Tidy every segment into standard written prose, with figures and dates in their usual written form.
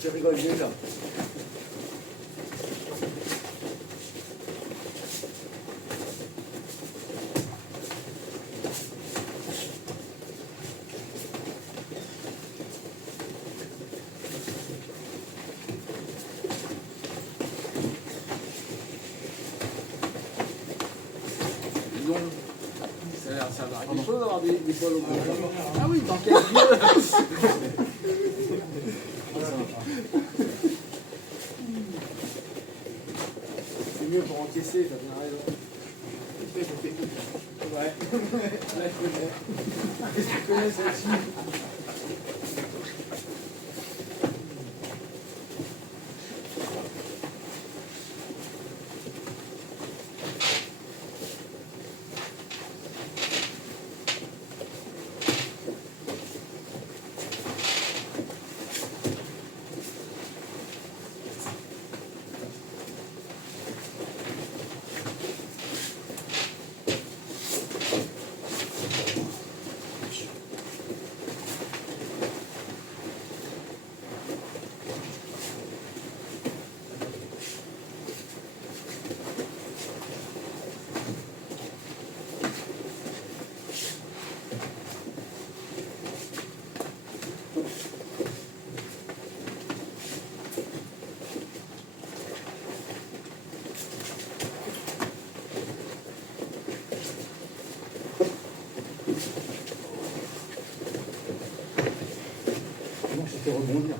Tu rigoles déjà. Ça va quelque chose d'avoir des poils au bout. Ah oui, dans quel lieu? C'est mieux pour encaisser, t'as bien raison. Ouais, là je connais. Je connais celle-ci. Rebondir.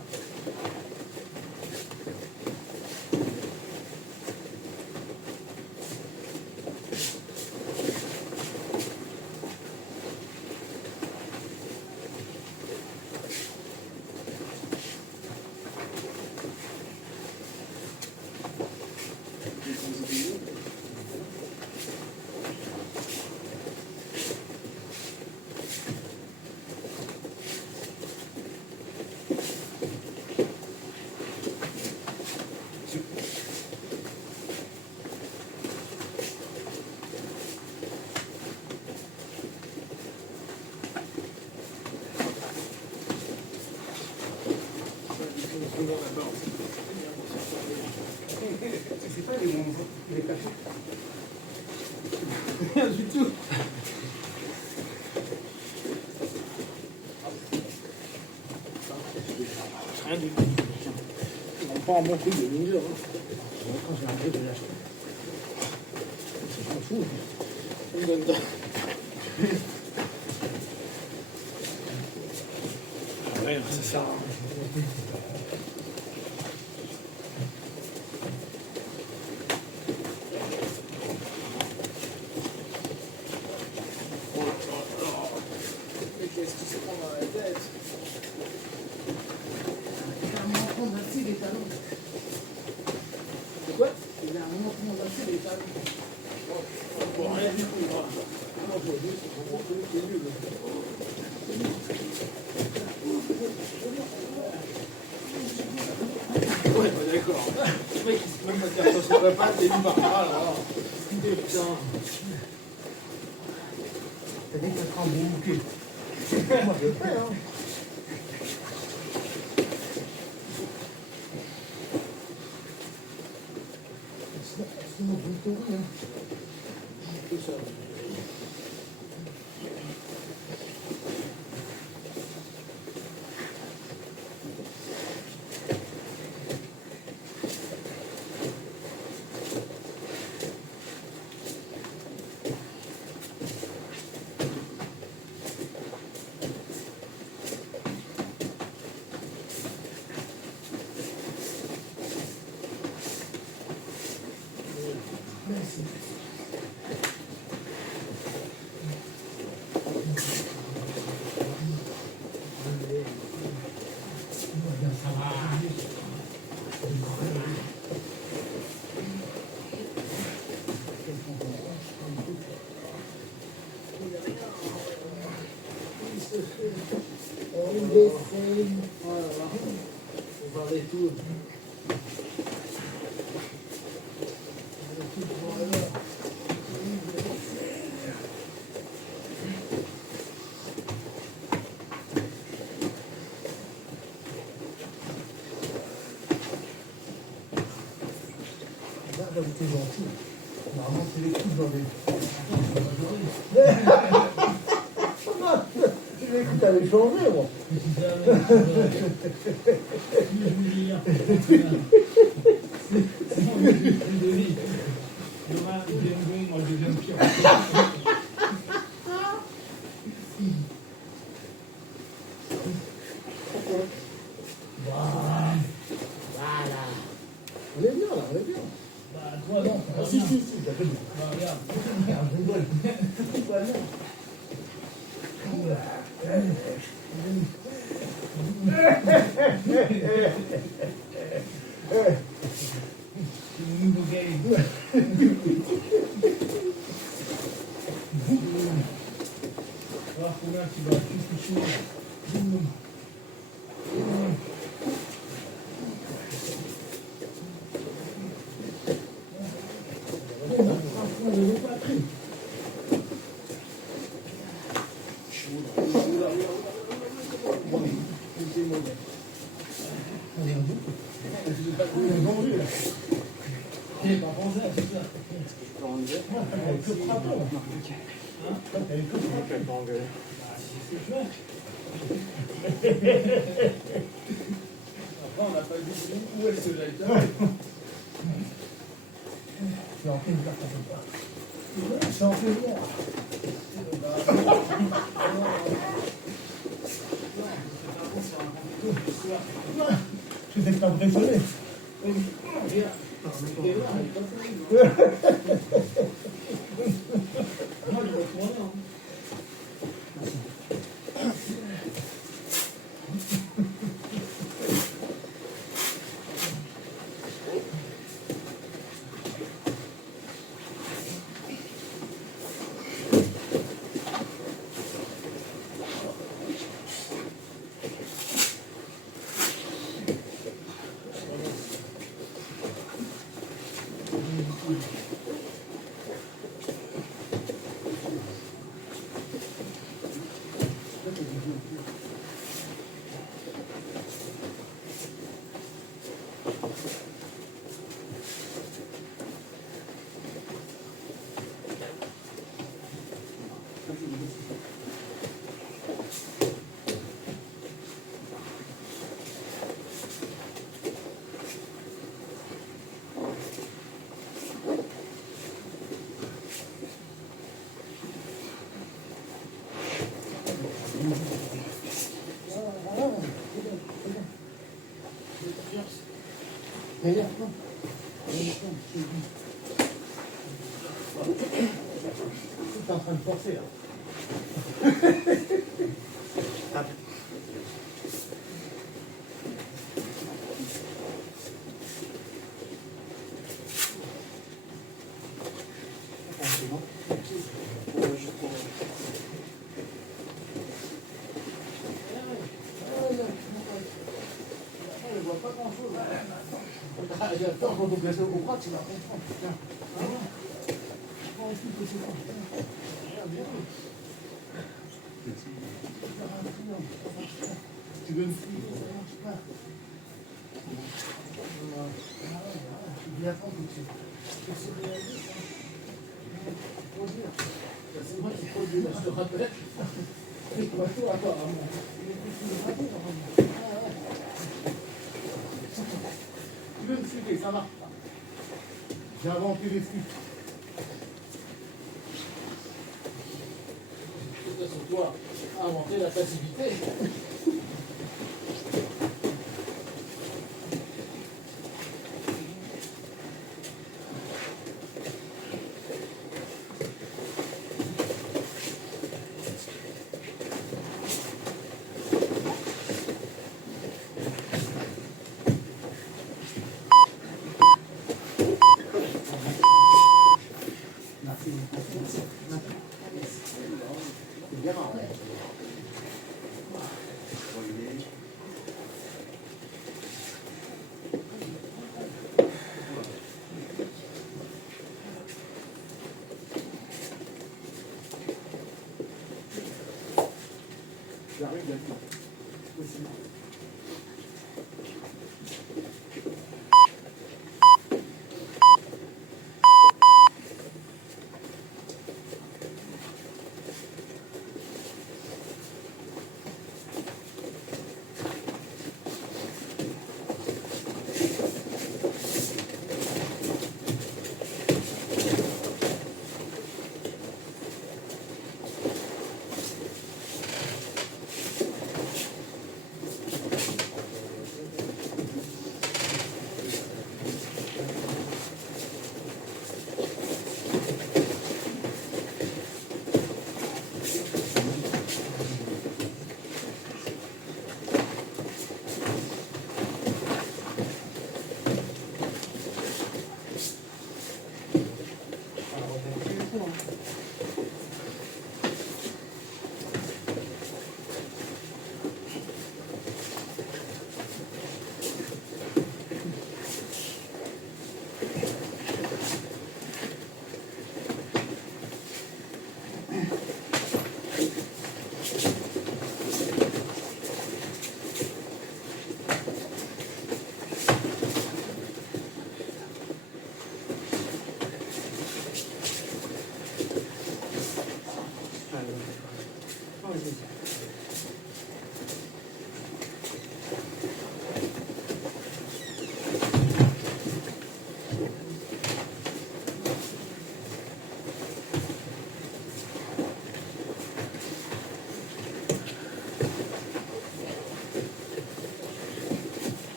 C'est pas les cachets. Rien du tout. Rien du tout. Ils n'ont pas un bon coup de loser. Quand j'ai arrêté de l'acheter. Je m'en fous. Ça me donne pas. Ah ouais, c'est ça. Qu'est-ce qui se prend dans la tête? Il a un moment d'assez les talons. C'est quoi? Il a un moment d'assez les talons. Bon, rien du tout. Moi, je vois juste, c'est nul. Ouais, bah d'accord. Le mec, il sait même pas faire ça sur la patte et il part là, alors. Putain. T'as dit que ça sera un bon bouquet. Moi, je le fais, hein. Sinon, je ne peux rien. Tout ça. On va tout. t'es gentil. Normalement, c'est les coups dans les. Je l'ai cru que t'avais changé, moi. Voilà. On est bien là, on est bien. Bah, toi, non. Ah, si, d'accord. Bah, regarde. Regarde, je rigole. Tout va bien. C'est le nouveau game. Alors, combien tu vas tout toucher. Je l'ai pas pris. On est en bout. On est vendu, là. T'es pas pensé à tout ça. T'avais que frappé, là. T'avais que frappé. Bah, c'est ce que je fais. Après, on n'a pas dit où est ce lighter. C'est en pleine carte, ça peut pas. C'est en pleine noir. Je sais que t'as impressionné. Moi, je vais retourner. Hein. Regarde, non. T'es en train de forcer, là. Il y a peur quand on blesse au bras, tu vas comprendre. Tiens. Tu veux une fille, ça marche pas. Tu viens attendre tout de suite. C'est réaliste, hein. C'est moi qui produis, là, je te rappelle. C'est pas tout, apparemment. Tu veux me fuguer, ça marche pas. J'ai inventé les fuites. C'est toi, inventer la passivité. C'est bien marrant. J'arrive bientôt. Aussi.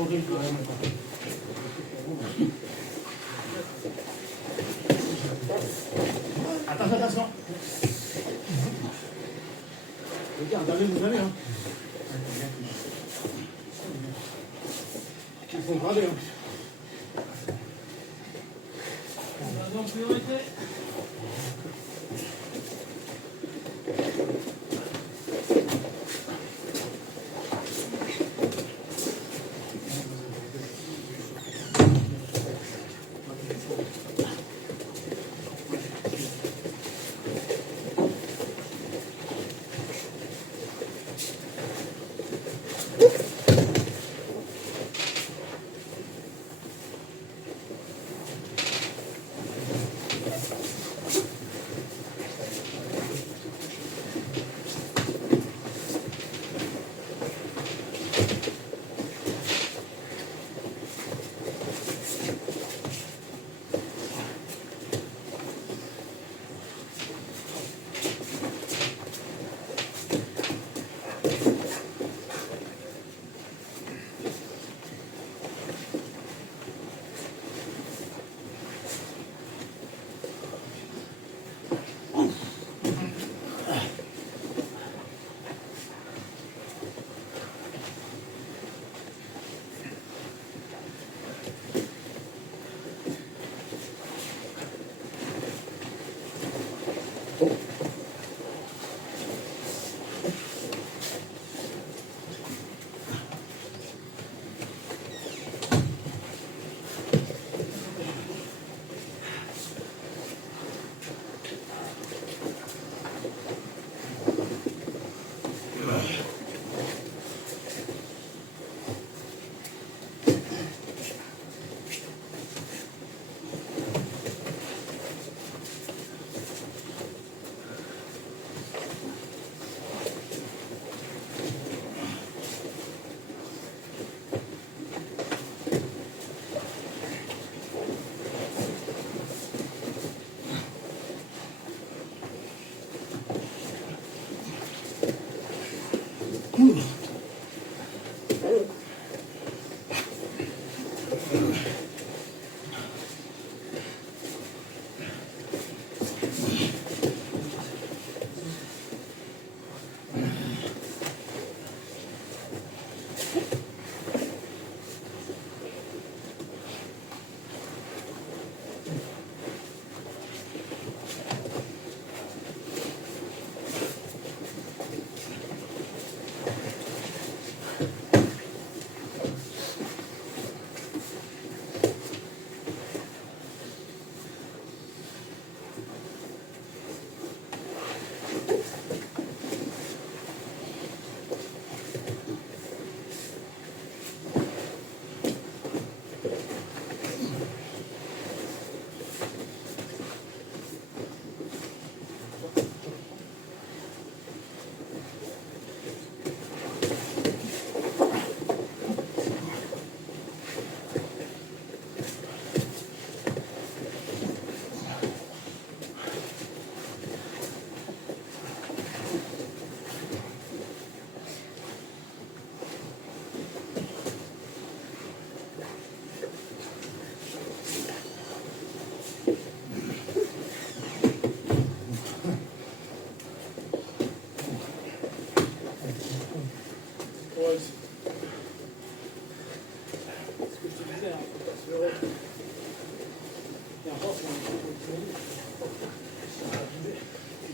changer le doigt. Attention, attention. Regarde, allez, vous allez, hein. Ils font grader, hein. En priorité.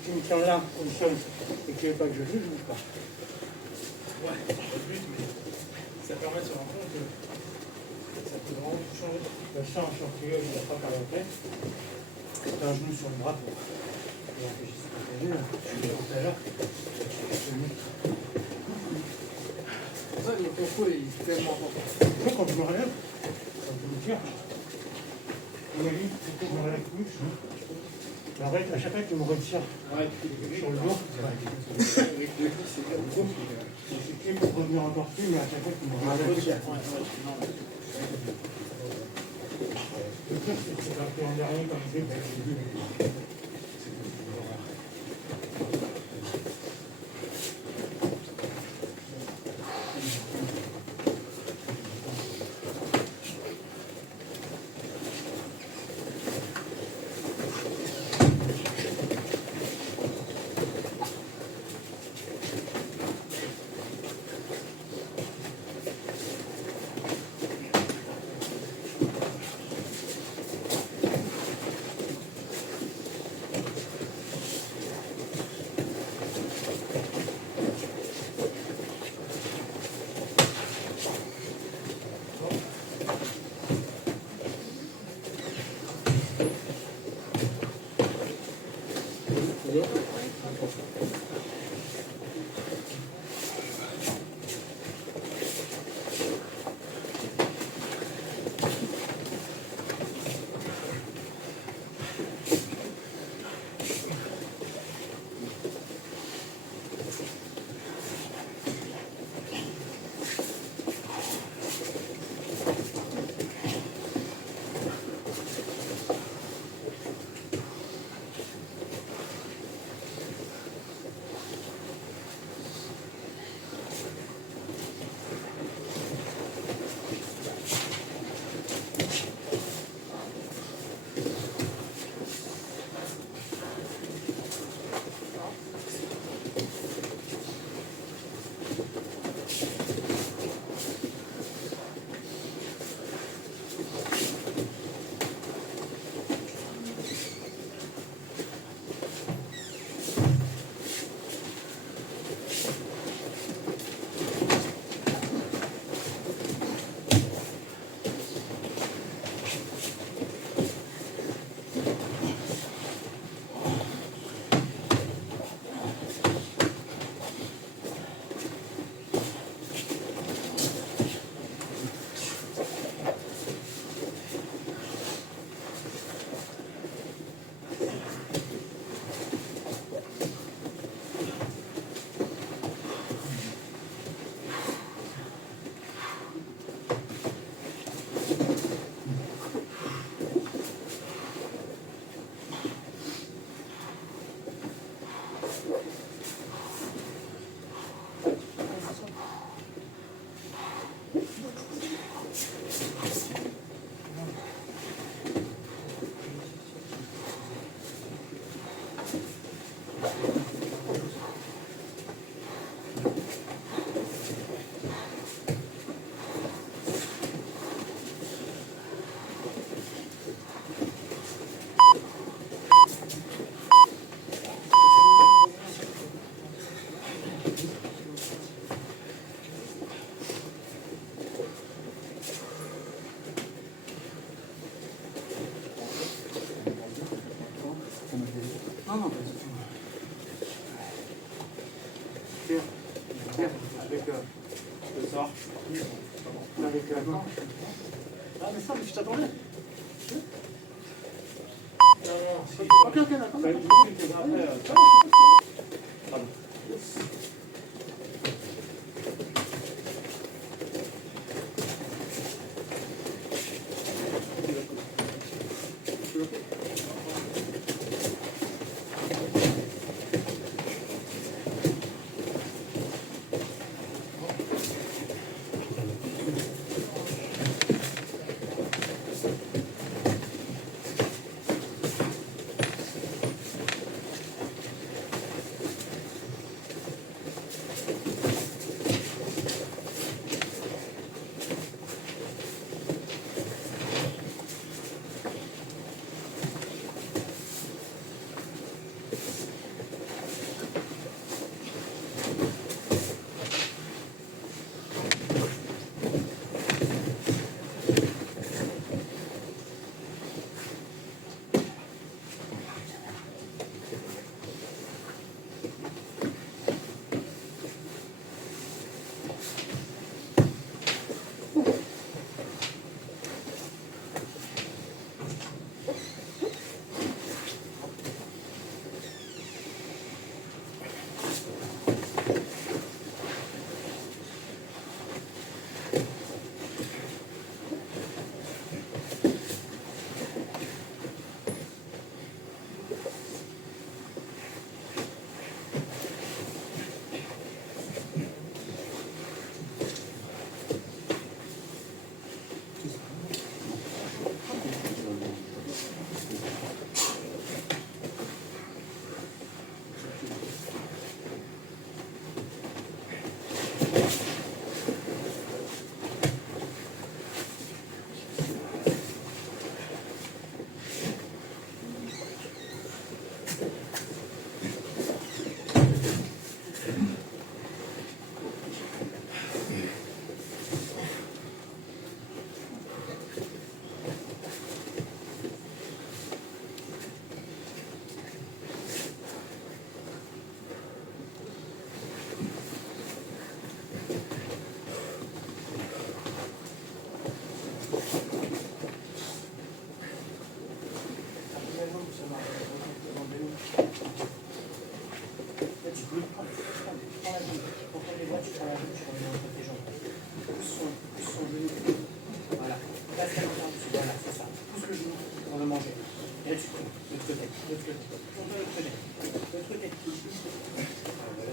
Tu me tiens là, comme ça, et que tu veux pas que je joue, je bouge pas. Ouais, c'est pas le but, mais ça permet de se rendre compte que ça peut vraiment tout changer. Le sang sur le tuyau, il n'a pas qu'à rentrer. C'est un genou sur le bras pour empêcher ce que tu as vu, là. Je suis tout à l'heure. Ça, le contrôle est tellement important. Tu vois, quand je me relève, quand je me tire, on a vu, je me relève plus. Arrête, à chaque fois que tu me retires sur le dos, Avec le lit, c'est comme ça. c'est pour revenir encore plus, mais à chaque fois que tu me relèves. Le pire, c'est que c'est un peu en derrière comme je fais. Non, non, Pierre, Pierre, avec le sort. Avec ah, mais ça, mais je t'attendais. Non, non, si. Ok, ok, d'accord. Pardon. Voilà. Là, c'est voilà, c'est ça. Pousse le genou pour le manger. Et là, tu tournes. De l'autre côté. De l'autre côté. Tourne de l'autre côté. De l'autre côté. Voilà,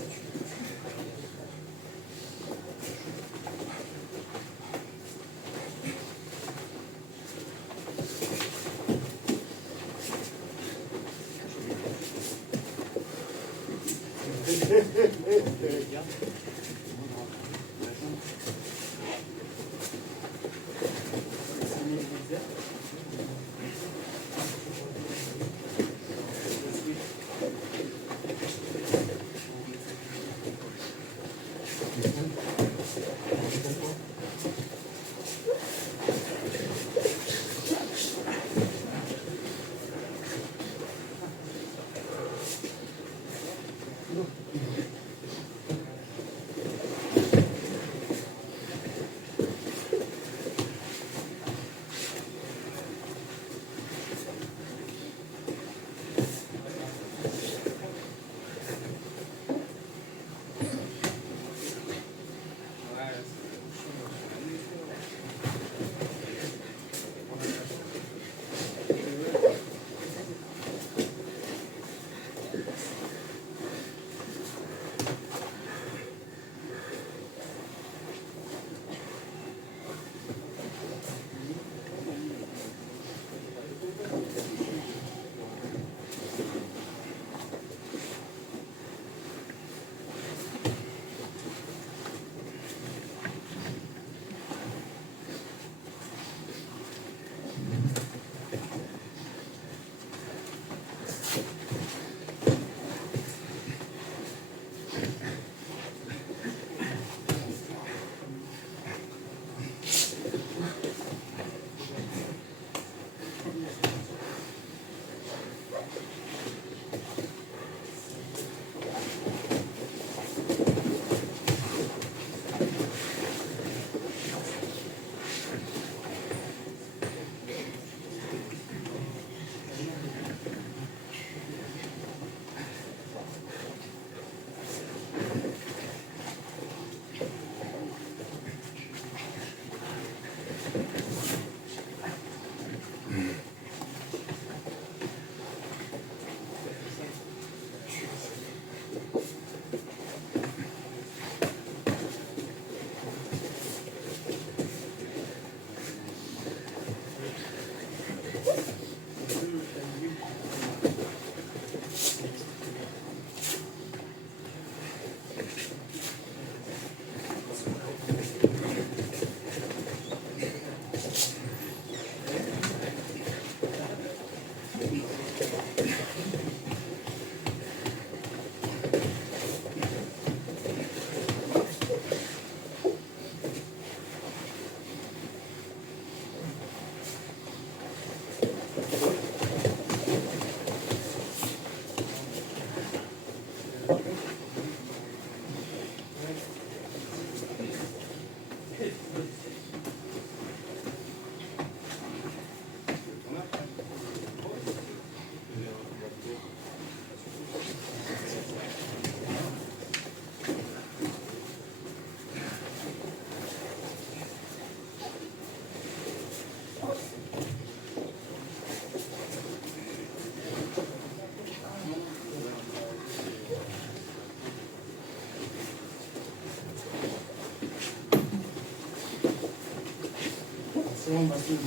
C'est vraiment facile.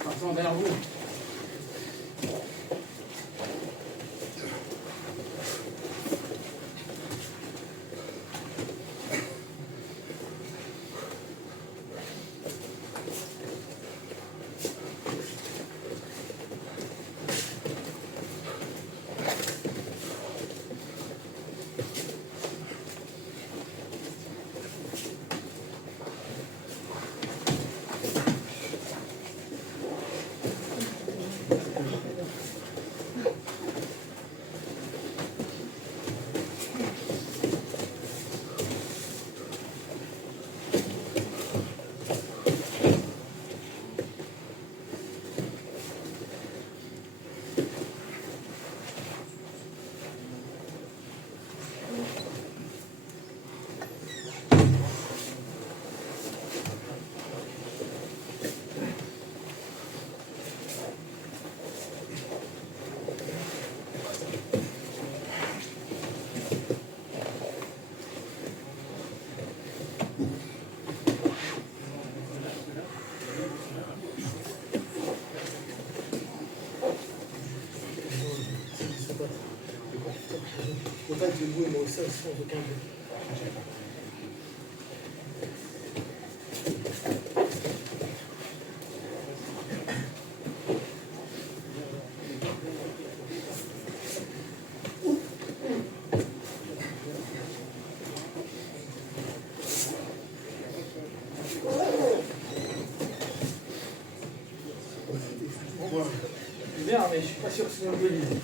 Attention derrière vous. Contact de vous et moi aussi, sans aucun doute. Bien, mais je suis pas sûr que c'est un peu libre.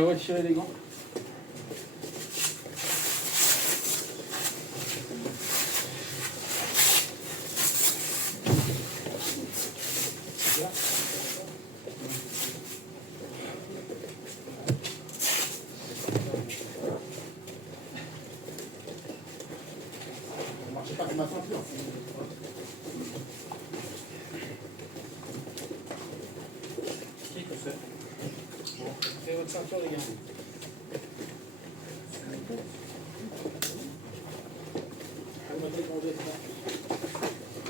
Retirez les gants. Ne marchez pas comme ma ceinture. Qui peut faire? C'est votre ceinture, les gars.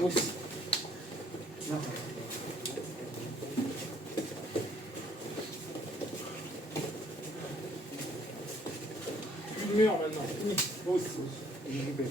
Aussi. Une mur maintenant. Oui, moi aussi. Je vais.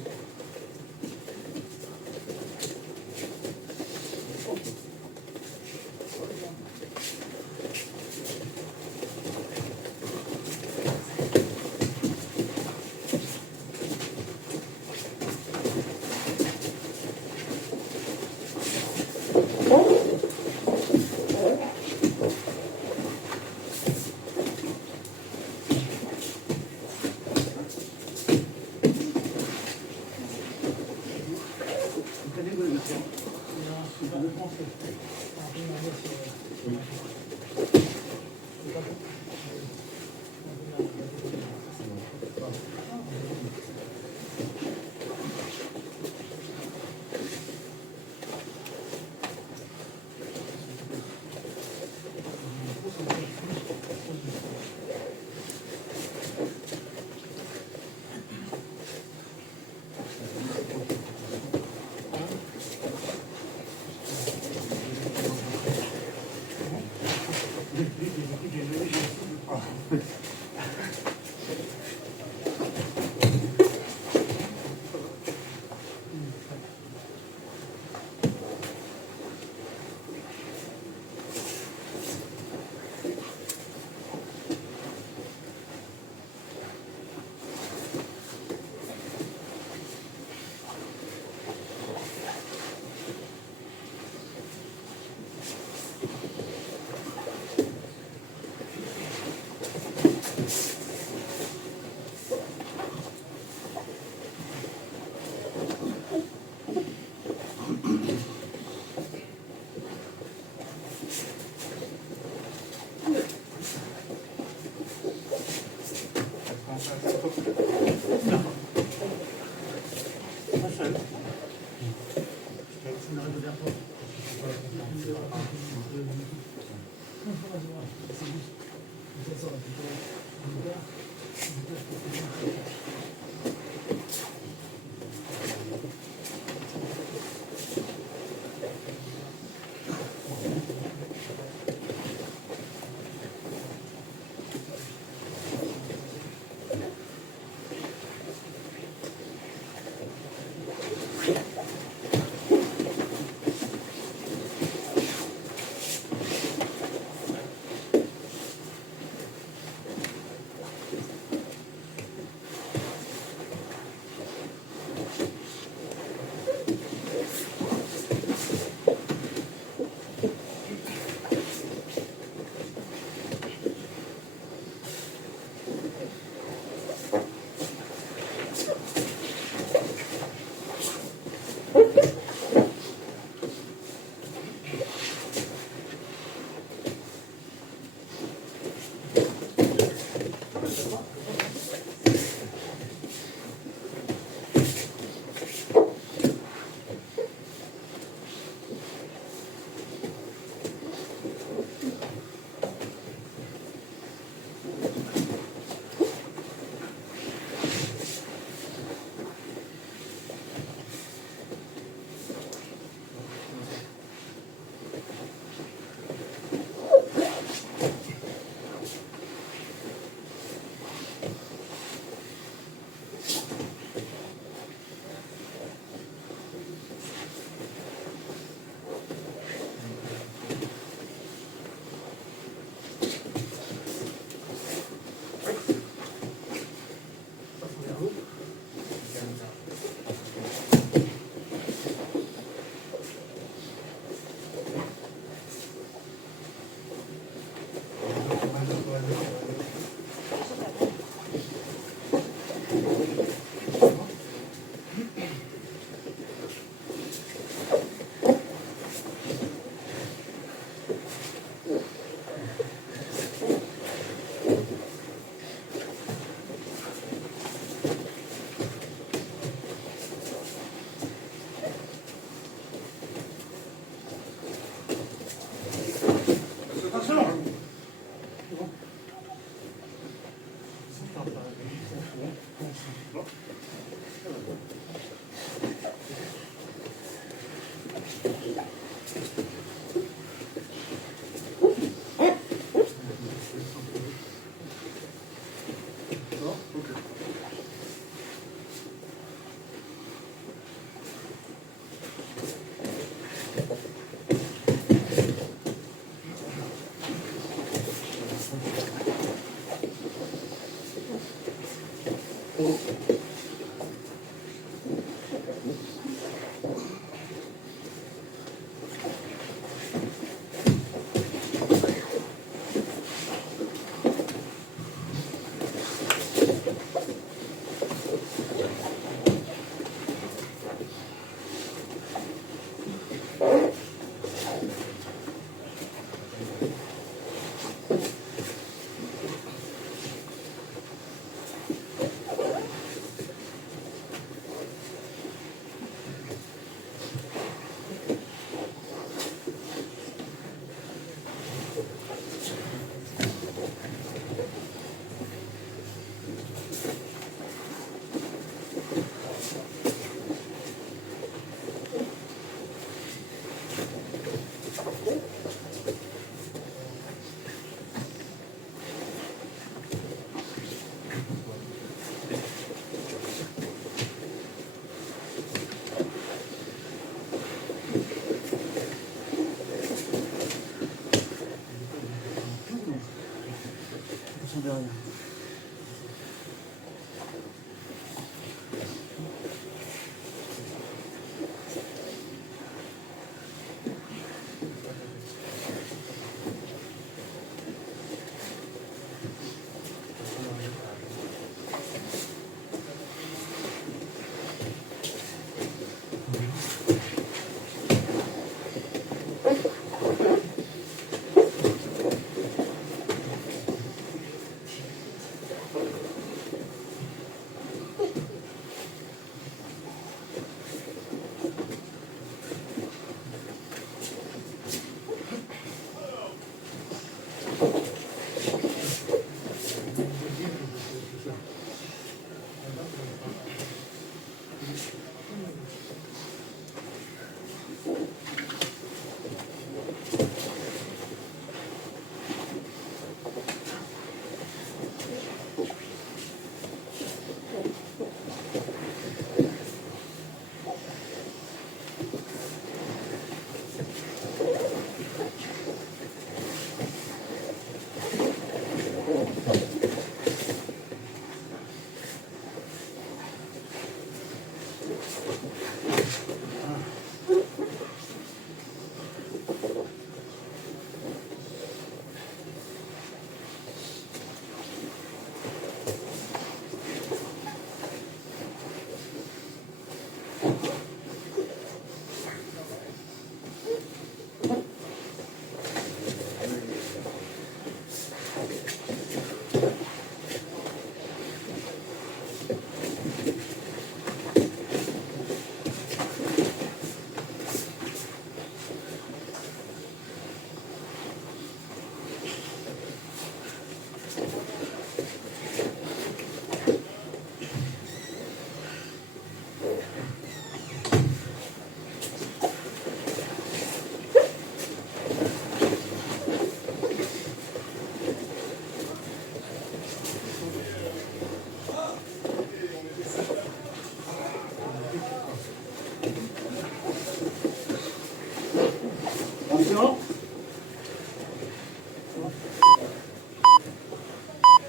Attention.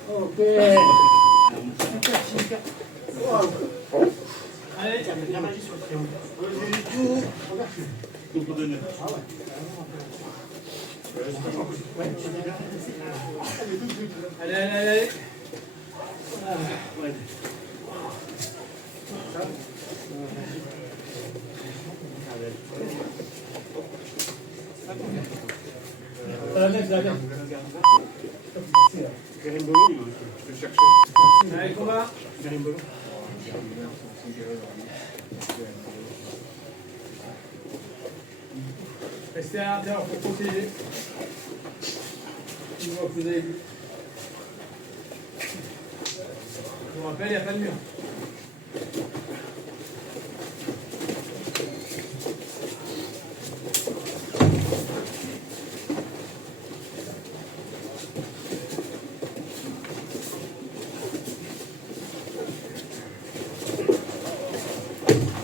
Ok. Allez, Il y a magie sur le crayon. allez, allez, allez. Allez, combat. Restez à l'intérieur pour protéger. Une fois que vous avez vu. Je vous rappelle, il n'y a pas de mur.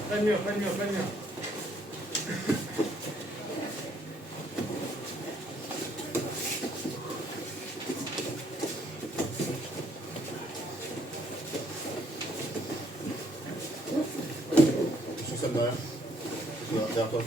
Pas de mur, pas de mur, pas de mur. Sur celle derrière. Derrière toi.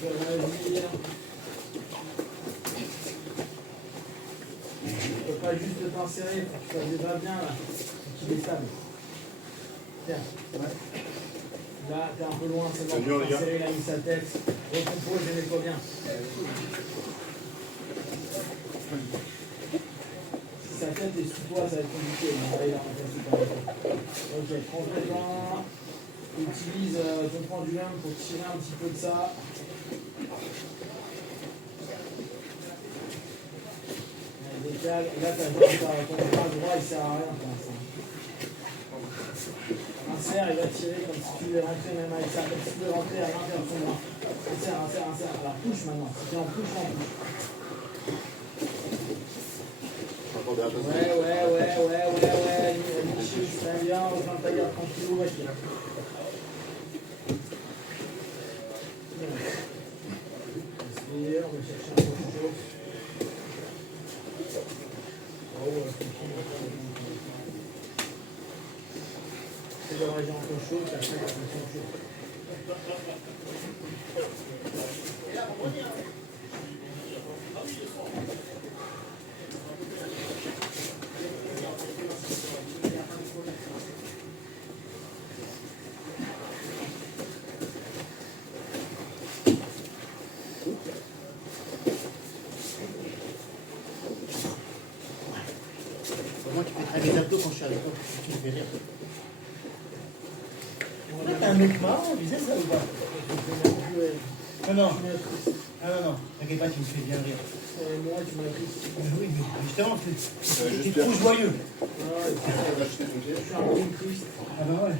Derrière. Tu peux pas juste t'insérer, ça déjà bien là. Qu'il est sale. Tiens. Ouais. Là, t'es un peu loin, c'est bon. C'est dur, les gars. Il a mis sa tête. Recompose, je nettoie bien. Si sa tête est sous toi, ça va être compliqué. Mais là, il a rentré super bien. Ok, prends le temps. Utilise ton pendulum pour tirer un petit peu de ça. Décale. Là, ton bras droit, il sert à rien pour l'instant. Insère, il va tirer comme si tu voulais rentrer même avec ça, comme si tu voulais rentrer à l'intérieur de son bras. Insère. Alors touche maintenant. Si tu es en touche, en touche. Ouais. Michel, très bien. Reprends le tailleur tranquillou, wesh. Respire, on va chercher un peu de chaud. C'est la région un peu chaude, puis après la pression chaude. Moi, tu fais très mes abdos quand je suis avec toi. Tu me fais rire. T'es un mec marrant, on disait ça ou pas? Non. T'inquiète pas, tu me fais bien rire. Moi, tu m'as pris. Oui, mais justement, tu es trop joyeux. Je suis un peu triste. Ah bah ouais.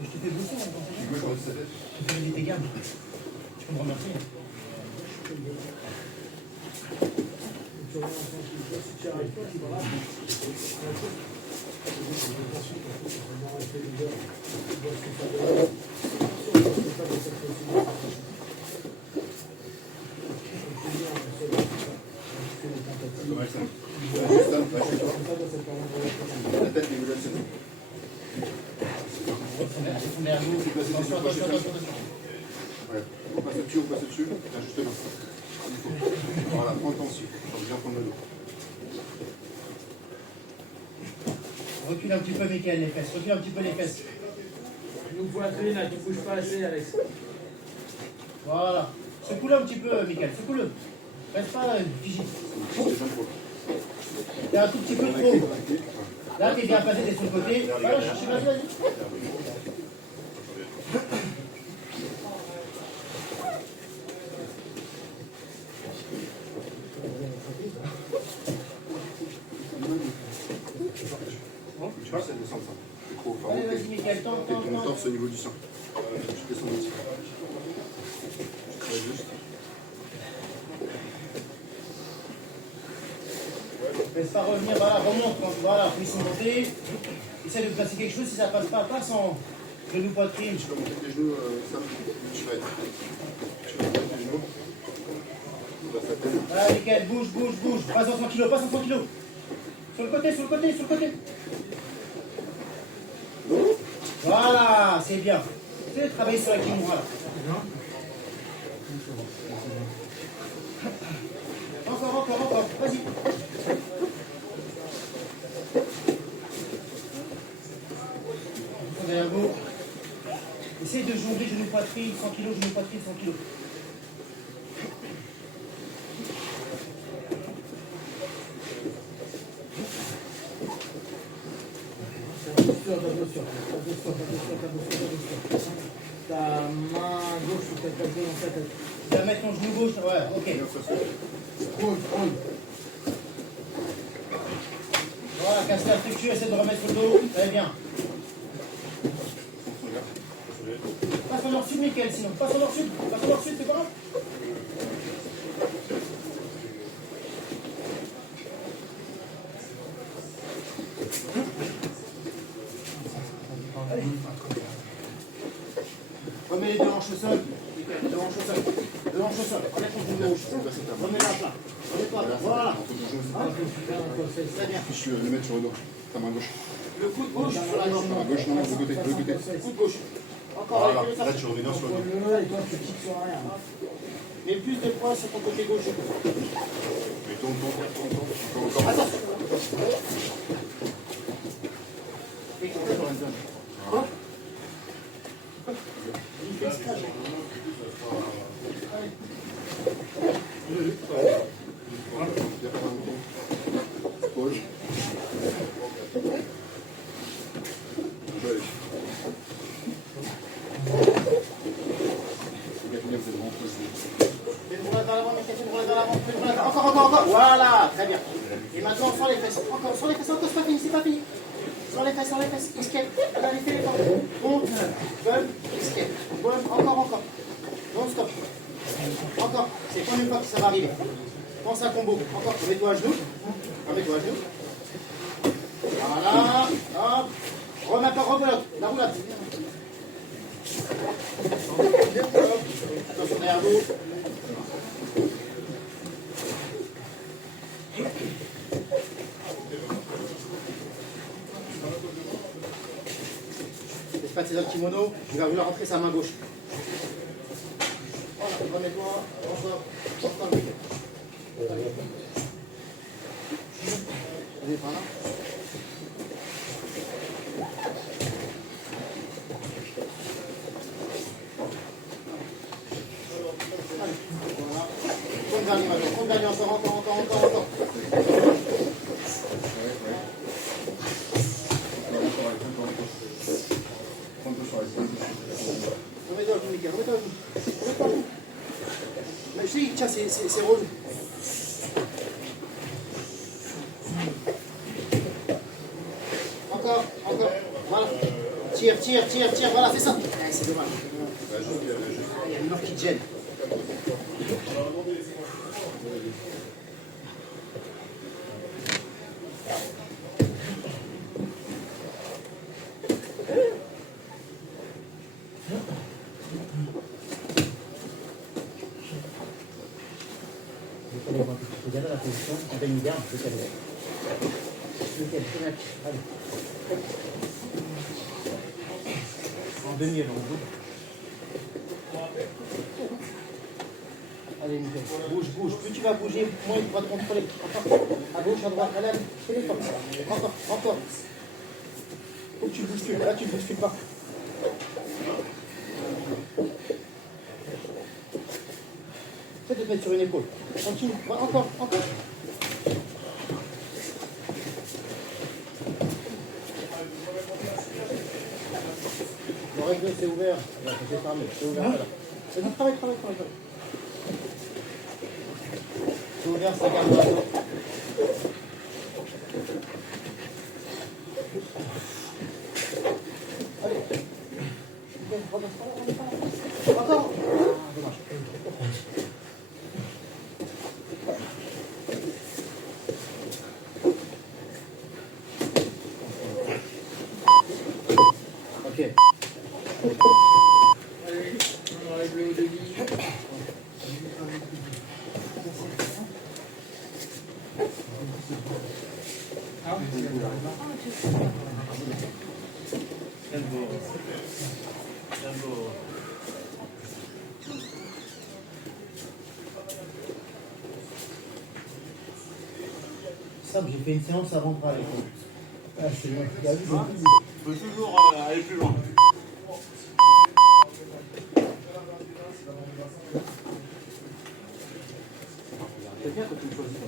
Je te fais bosser, hein, quand c'est bien. Tu fais aider tes gammes. Tu peux me remercier. Tu reviens tranquille. Si tu arrives pas, tu vas là. La tête, les moulages, c'est tout. Ouais. On passe dessus. Tiens, juste là. Voilà, prends ton dessus. Bien prendre le dos. Recule un petit peu, Mickaël, les fesses. Recule un petit peu les fesses. Nous poitrine, là, tu bouges pas assez, Alex. Voilà. Secoue-le un petit peu, Mickaël. Secoue-le. Reste pas figé. T'es un tout petit peu trop. Là, t'es bien passé, t'es sur le côté. Voilà, cherchez, vas-y. Tu vois, ça descend ça. C'est trop fort. Allez, vas-y, Mickaël, tente. Ton torse au niveau du sein. Je descends ici. Je travaille juste. Laisse pas revenir, voilà, remonte. Voilà, puisse monter. Essaye de placer quelque chose, si ça passe pas, passe en genou poitrine. Tu peux monter tes genoux, ça. Tu vas être. Tu vas monter tes genoux. Voilà, Mickaël, bouge. Passe en 100 kg, Sur le côté. Voilà, c'est bien. Tu sais, travailler sur la kimura, là. Encore, vas-y. Derrière vous. Essaye de jongler genou poitrine, 100 kg, genou poitrine, 100 kg. Ta main gauche sur ta tête, dans ta tête. Tu vas mettre ton genou gauche, ouais, ok. Roule. Voilà, casse la structure, essaie de remettre le dos, très bien. Passe en nord-sud, Mickaël, sinon. Passe en nord-sud, c'est pas grave. Allez. Remets les deux hanches au sol. Deux hanches au sol. Enlève ton genou gauche. Remets-la à plat. Voilà. Très bien. Je vais le mettre sur le dos. Ta main gauche. Le coup de gauche sur la jambe. Ta main gauche, non, de côté. Coup de gauche. Encore. Voilà, avec le là tu remets bien sur le dos. Et toi, tu kicks sur rien. Mets plus de poids sur ton côté gauche. Mais tourne. Encore. Attention. Et maintenant, sans les fesses. Encore, sans les fesses, encore, c'est pas fini, c'est pas fini. Sans les fesses, escape. Allez, fais les temps. Monte, bump, escape. Bump, encore. Non, stop. Encore, c'est la première fois que ça va arriver. Pense à un combo. Encore, remets-toi à genoux. Remets-toi à genoux. Voilà, hop. Remets pas, rebelote, la roulade. Attention derrière vous. Laisse pas de ses autres kimono, il va vouloir rentrer sa main gauche. Voilà, remets-toi, range-toi, allez, par là. Compte dernier, encore. Remets-toi, Mickaël, remets-toi. Mais je dis, tiens, c'est relou. Encore. Voilà. Tire, voilà, c'est ça. C'est dommage. Il y a une mort qui te gêne. Regarde la position, on fait une garde, lequel allez. En demi, alors on bouge. Allez, nickel. Bouge. Plus tu vas bouger, moins il pourra te contrôler. Encore. À gauche, à droite. Allez. Fais l'effort. Encore. Faut que tu bouges plus. Là, tu ne bouges plus pas. Fais de te mettre sur une épaule. Continue. Encore. Le règle, c'est ouvert. Là, c'est fermé. C'est ouvert. Voilà. C'est notre travail. C'est ouvert, ça garde la dos. Allez. Encore. Dommage. Ok. On enlève le haut de lit. Ça, j'ai fait une séance avant de parler. Ah, c'est bon. On peut toujours aller plus loin. C'est bien que tu me choisis.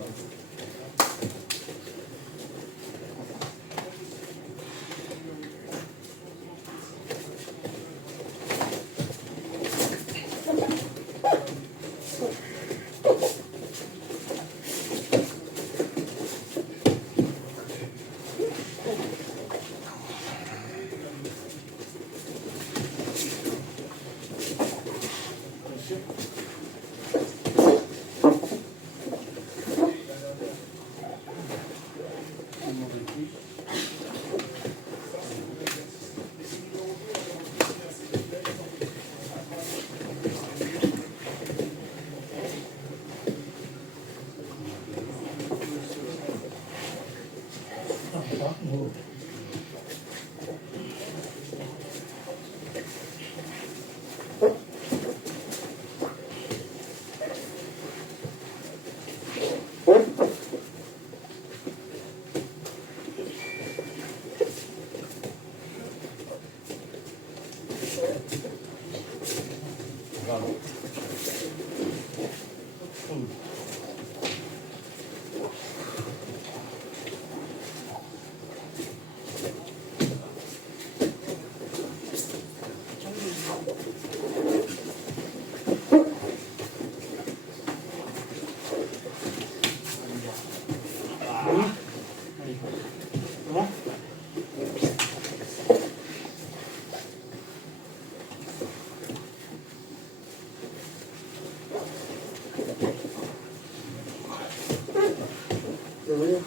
oui. Allez.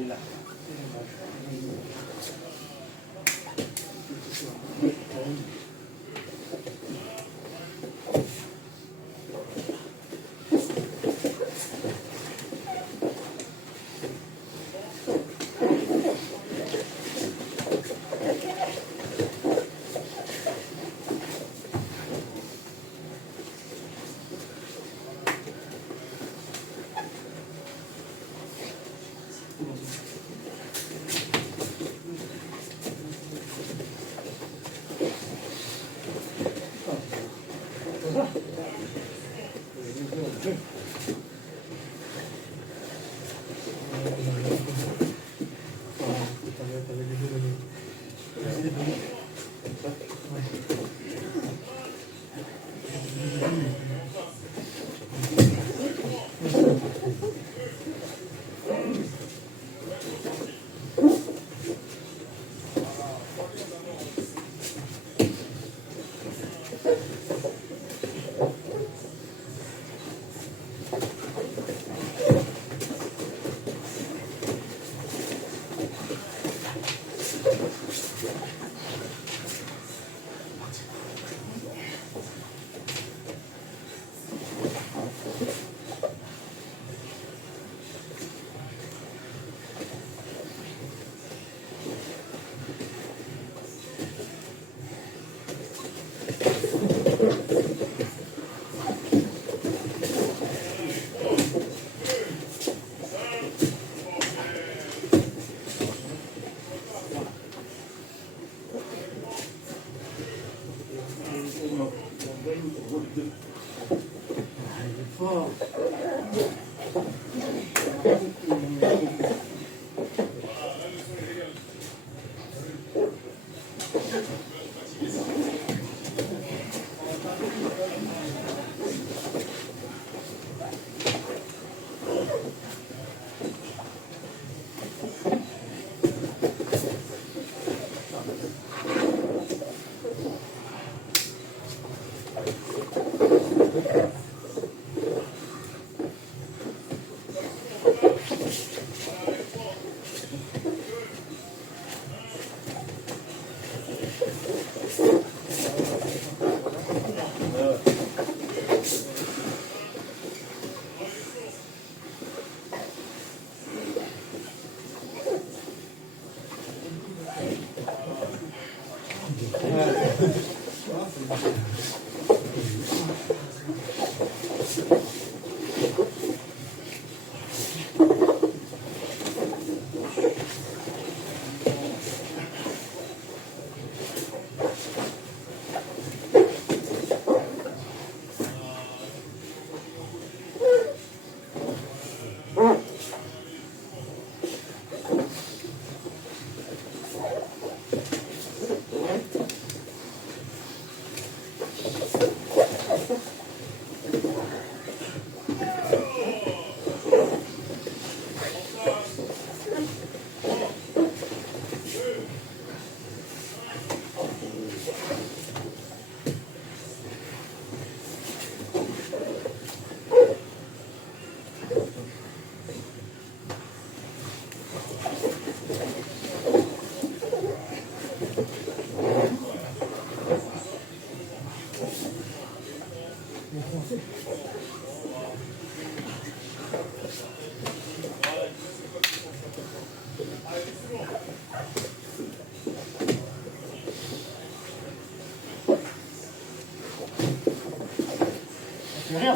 Voilà.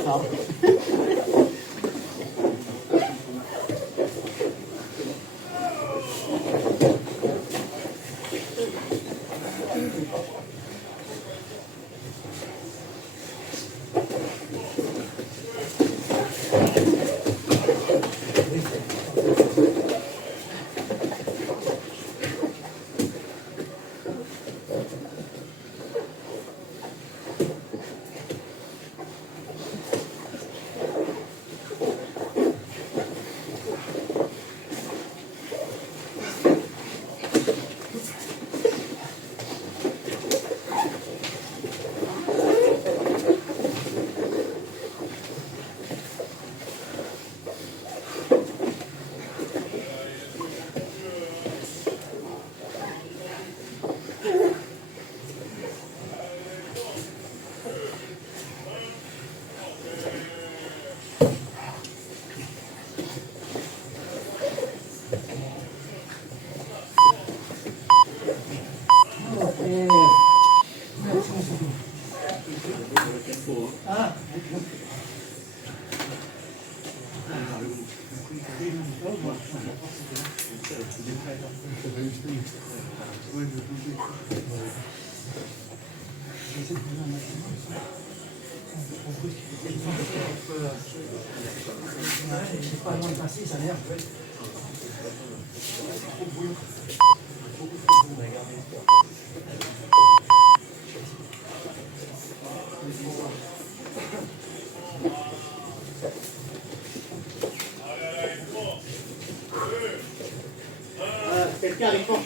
ça. Pas loin de passer, ça a l'air. Quelqu'un avec moi.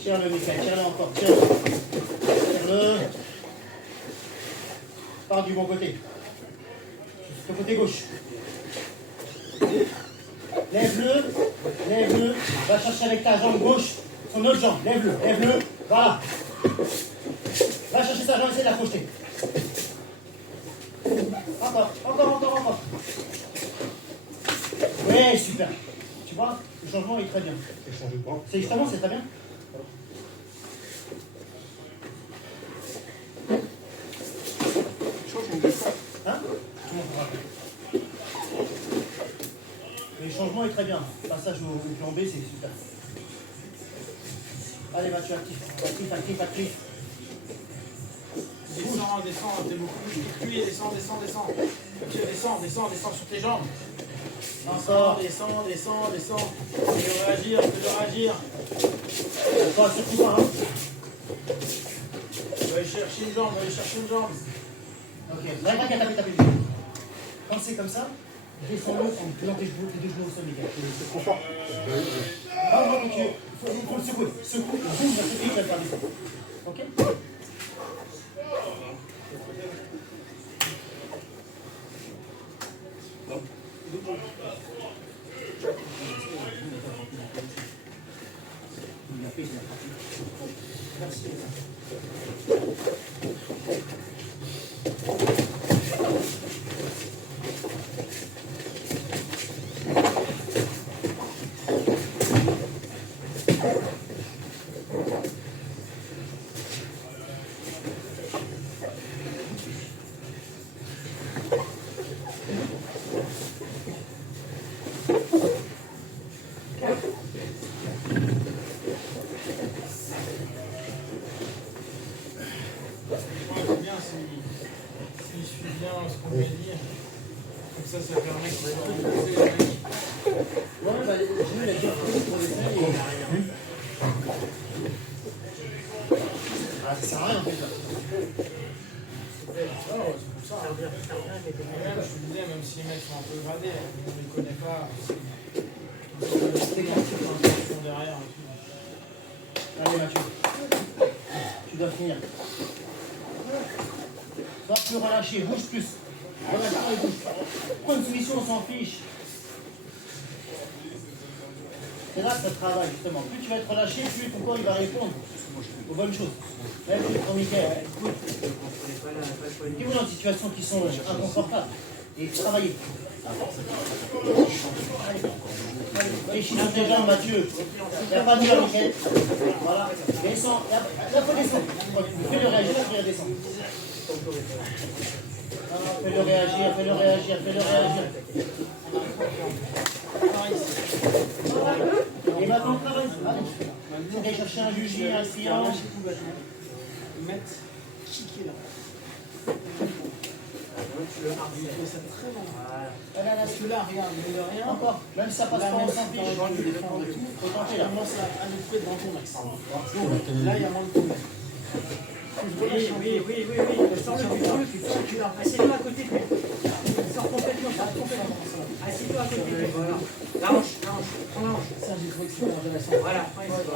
Tire-le, Michael, tire-le encore, tire-le. Tire-le. Pars du bon côté. Le côté gauche. Lève-le, va chercher avec ta jambe gauche son autre jambe, lève-le, voilà. Va chercher sa jambe, essaie de la projeter. Encore. Ouais, super. Tu vois, le changement est très bien. C'est justement, c'est très bien. Hein? Tu montreras. Le changement est très bien. Passage au plan B, c'est super. Allez, Mathieu, actif. Descends, t'es beaucoup. Puis descends. Mathieu, descends sur tes jambes. Encore. Descends. Fais-le réagir. Encore, surtout pas, hein. Va aller chercher une jambe. Ok, là, pas qu'à taper. Quand c'est comme ça, descends-le en pliant les deux genoux au sol, les gars. C'est trop fort. Non, il faut le secouer. Secoue, boum, va secouer, il va le faire descendre. Ok? Merci. Ça permet de se Ouais, bah, je l'ai déjà pris pour les seins et il n'y a rien. Ah, ça sert à rien en fait. Je te disais, même si les mecs sont un peu gradés, on ne les connaît pas. Ils sont derrière. Allez, Mathieu. Tu dois finir. Sois plus relâché, bouge plus. Relâche et bouge. Prends une soumission, on s'en fiche. C'est là que ça travaille, justement. Plus tu vas être relâché, plus ton corps il va répondre aux bonnes choses. Même pour Mickaël. Mettez-vous dans des situations qui sont inconfortables. Et travaillez. Allez, chine tes jambes, Mathieu. Il n'y a pas de douleur, Mickaël. Voilà. Descends. Là, il faut descendre. Fais-le réagir, après il redescend. Fais-le réagir, fais-le réagir, fais-le réagir. Et maintenant, travaille. Allez. Faut aller chercher un juge, un client. Mettre kicker là. Tu fais ça très long. Parce que là, regarde, mais de rien. Encore. Même si ça passe pas, on s'en fiche. Faut tenter là. Commence à le faire dans ton axe. Là, il y a moins de problème. Oui. Sors-le du truc, assieds-toi à côté de lui. Sors complètement. Assieds-toi à côté de lui. Voilà. La hanche. Prends la hanche. Ça, j'ai trouvé que c'était intéressant. Voilà. En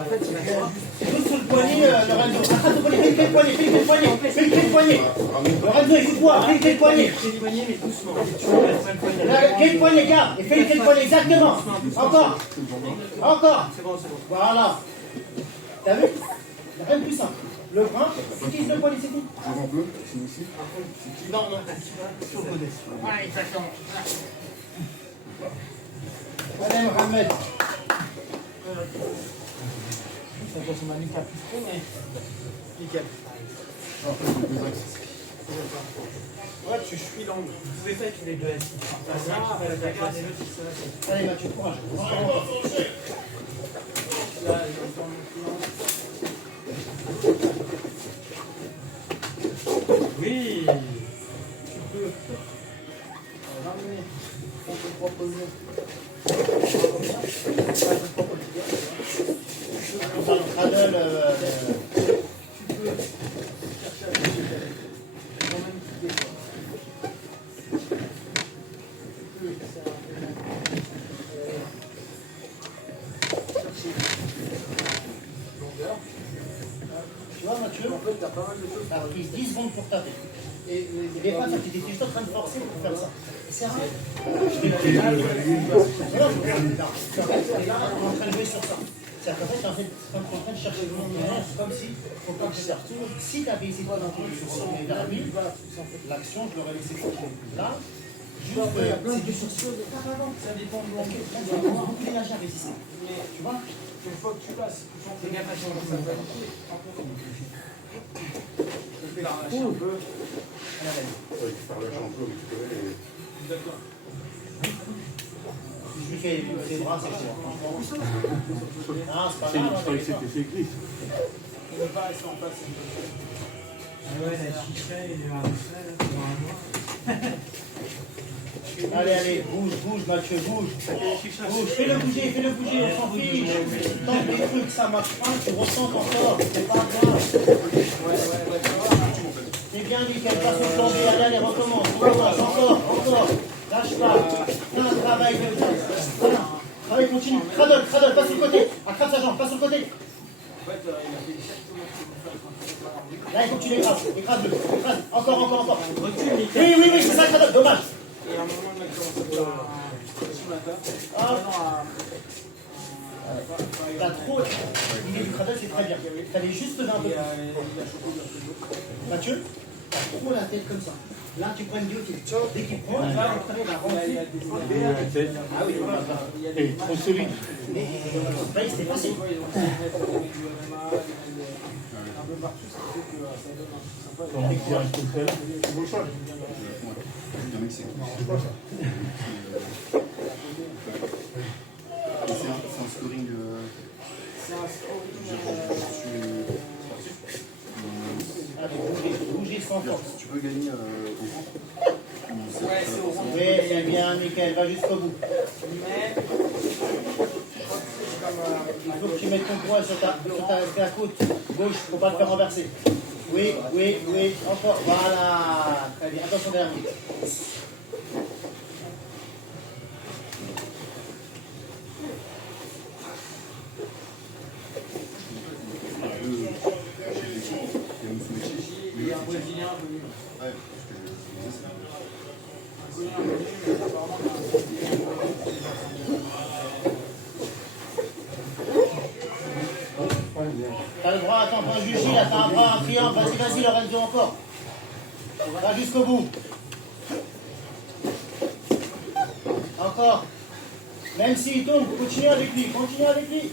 fait, il va voir. Écoute sur le poignet, Lorenzo. Attrape le poignet, fais le poignet. Lorenzo, écoute-moi, fais le poignet. Fais le poignet, mais doucement. Tu vas mettre le poignet. Fais le poignet, garde. Et fais le poignet, exactement. Encore. C'est bon. Voilà. T'as vu? Il n'y a rien de plus simple. Le bras, utilise le poignet, c'est tout. Je vois un peu, c'est ici. Non. Sur le côté. Voilà, exactement. Allez, Mohamed. Ça doit son ami qui a plus trop, mais nickel. Ouais, tu suis l'angle. Vous pouvez faire tous les deux assis. Allez, Mathieu, courage. Là, Oui. tu peux ramener ton propre jeu. Cradle, Tu peux chercher à toucher quand même quitter quoi. Tu peux chercher longueur. tu vois, Mathieu, En fait, tu as pas mal de choses. t'as pris 10 secondes pour taper. Et Et pas ça, tu étais juste en train de forcer pour faire ça. C'est vrai. Et là, Mais non, et là, on est en train de jouer sur ça. C'est-à-dire qu'en fait, quand tu es en train de chercher le monde, c'est comme si, faut pas que ça retourne. Si tu avais essayé de rentrer sur vers lui, l'action, je l'aurais laissé tranquille. Là, juste, c'est du sursaut de pas avant. ça dépend de Parce que là, tu vas avoir beaucoup d'énergie avec ici. Mais Tu vois? une fois que tu passes, tu sens que Fais gaffe à ton ça va niquer. Par contre, je fais la relâcher un peu. Ouais, tu peux relâcher un peu, récupérer et... D'accord. Je lui fais les bras, c'est chaud. Ah, c'est pas C'est grave. c'est écrit. On ne peut pas rester en face. Ouais, la chicha, il est un Allez, bouge, Mathieu, bouge. Bouge, fais-le bouger, on s'en fiche. Tant que des trucs, ça marche pas, tu ressens encore, c'est pas grave. C'est bien, Mickaël, passe au plan B, allez, recommence, encore. Lâche pas, fais un travail de ça. Voilà. Travail continue, cradle, passe sur le côté. Attrape sa jambe, passe sur le côté. En fait, il a fait exactement ce qu'il veut faire. Là, il faut que tu l'écrases, écrase-le. Encore. recul, Mickaël. Oui, c'est ça, cradle, dommage. Et à un moment, le mec commence à sous la table. T'as trop. L'idée du cradle, c'est très bien. T'allais juste d'un peu. Il a chopé le Mathieu, t'as trop la tête comme ça. Là, tu prends une guillotine. Dès qu'il prend, il va rentrer la il y a rentrer. des Ah oui, voilà. Elle est trop solide. Mais là, il s'était passé. fois, ils ont essayé de mettre avec du MMA, un peu partout, ce qui fait que ça donne un truc sympa. Quand il tire tout seul. Tu veux le choix? Ouais, bien mixé. C'est un scoring... C'est un scoring. sportif. Allez, bougez sans force. Tu peux gagner au ventre. Ouais, c'est au ventre. Oui, c'est bien, Mickaël, va jusqu'au bout. Mais, Il faut que tu mettes ton poids sur ta côte gauche, faut pas te faire renverser. Oui, encore. Voilà, très bien. Attention derrière lui. il y a un Brésilien un peu nul. Ouais, parce que je disais, Un Brésilien un peu nul, mais apparemment, attends, pas un juge, là, t'as un bras, un triangle. Vas-y, vas-y, Lorenzo, encore. Va jusqu'au bout. Encore. Même s'il tombe, continue avec lui, continue avec lui.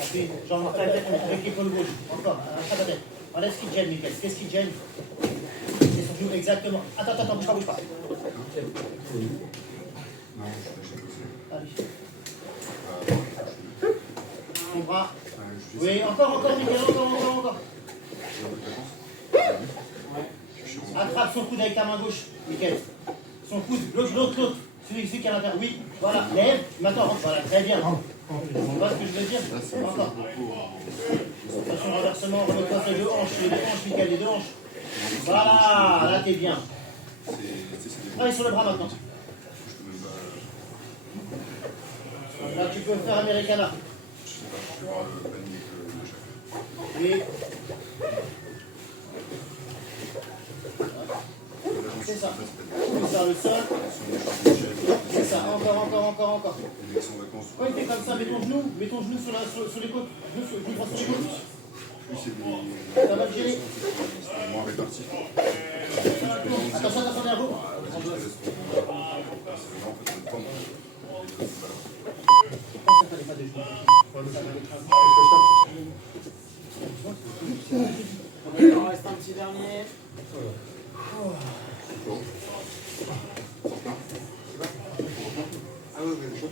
Appuie, genre, avec l'épaule gauche. Encore, attrape la tête. Enlève ce qui te gêne, Mickaël. Qu'est-ce qui te gêne? C'est son genou, exactement. Attends, bouge pas, bouge pas. Non, je lâche aussi. Allez. Ton bras. Oui, encore, Mickaël, encore. Attrape son coude avec ta main gauche, Mickaël. Son coude, l'autre. Celui qui est à l'intérieur. Oui, voilà, lève, maintenant, voilà, très bien. Tu vois ce que je veux dire? Encore. Attention, renversement, remets-toi sur les deux hanches, Mickaël, les deux hanches. Voilà, là t'es bien. Travaille sur le bras maintenant. Là tu peux faire Americana. Oui. C'est ça. C'est ça, le sol. C'est ça, encore. Quand il fait comme ça, mets ton genou sur les côtes. Genou sur les côtes. Ça va te gêner. Moins réparti. Attention, nerveux. Il en reste un petit dernier. Ah ouais, chaud.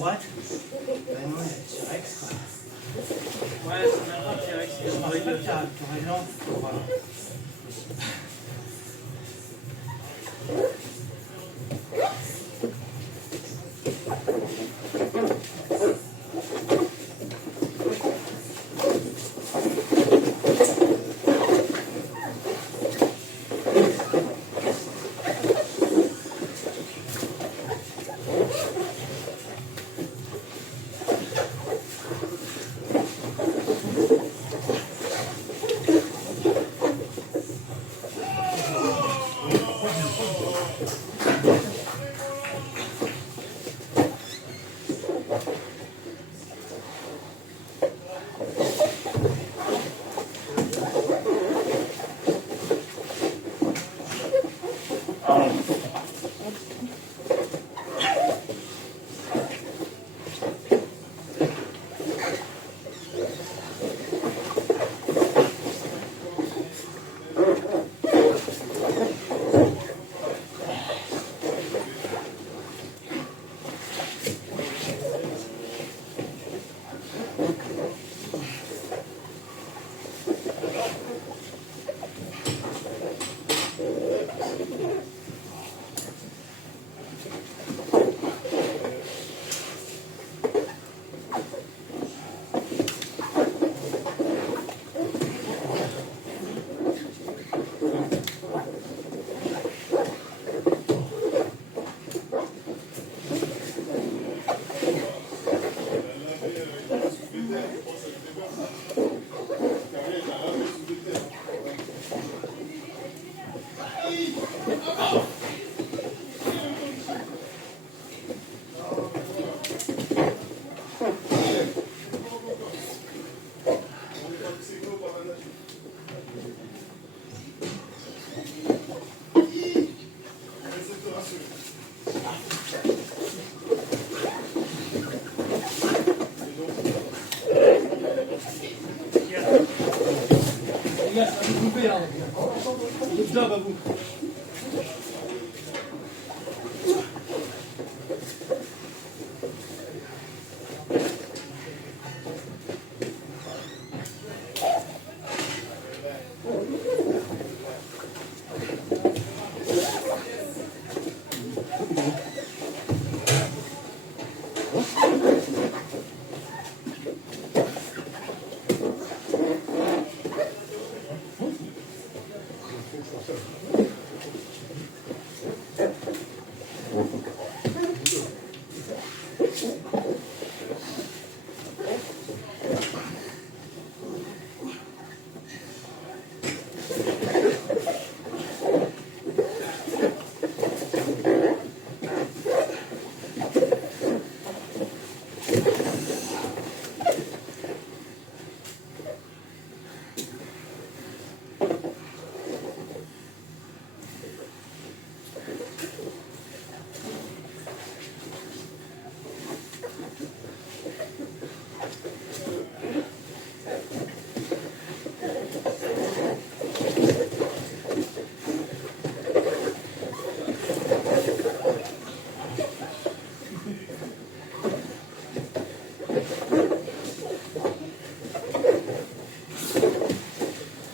droite. Ben non, il y a le T-Rex. Ouais, c'est un T-Rex. Je pense pas que tu aurais raison. Voilà. Les gars, ça va vous couper, hein. Good job à vous.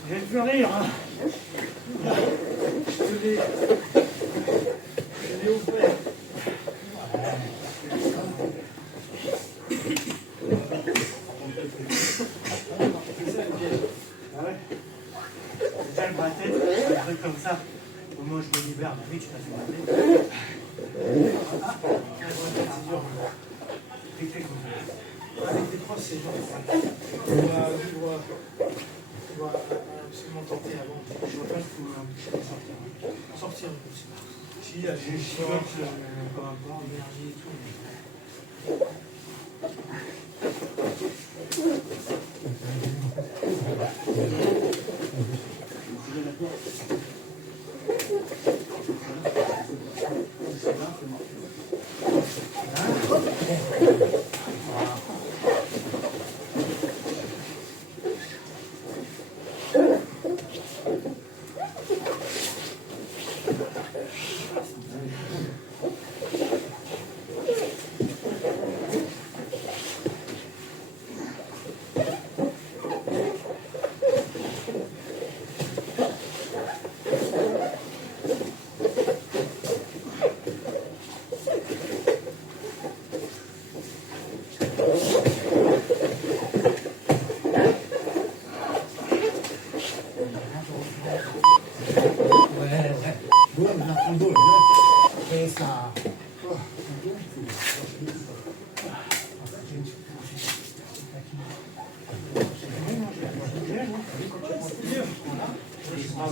Je vais plus rire, hein. Je l'ai offert. Ah ouais. Déjà le bras-tête, un truc comme ça. Au moment où je me libère, bah oui, tu passes le bras-tête. Ah, le bras-tête, c'est dur. Tic-tac, comme ça. Avec des crosses, c'est dur. On va absolument tenter avant. Je vois pas qu'il faut sortir. Sortir un peu, c'est pas. Si, il y a des choses par rapport à l'énergie et tout.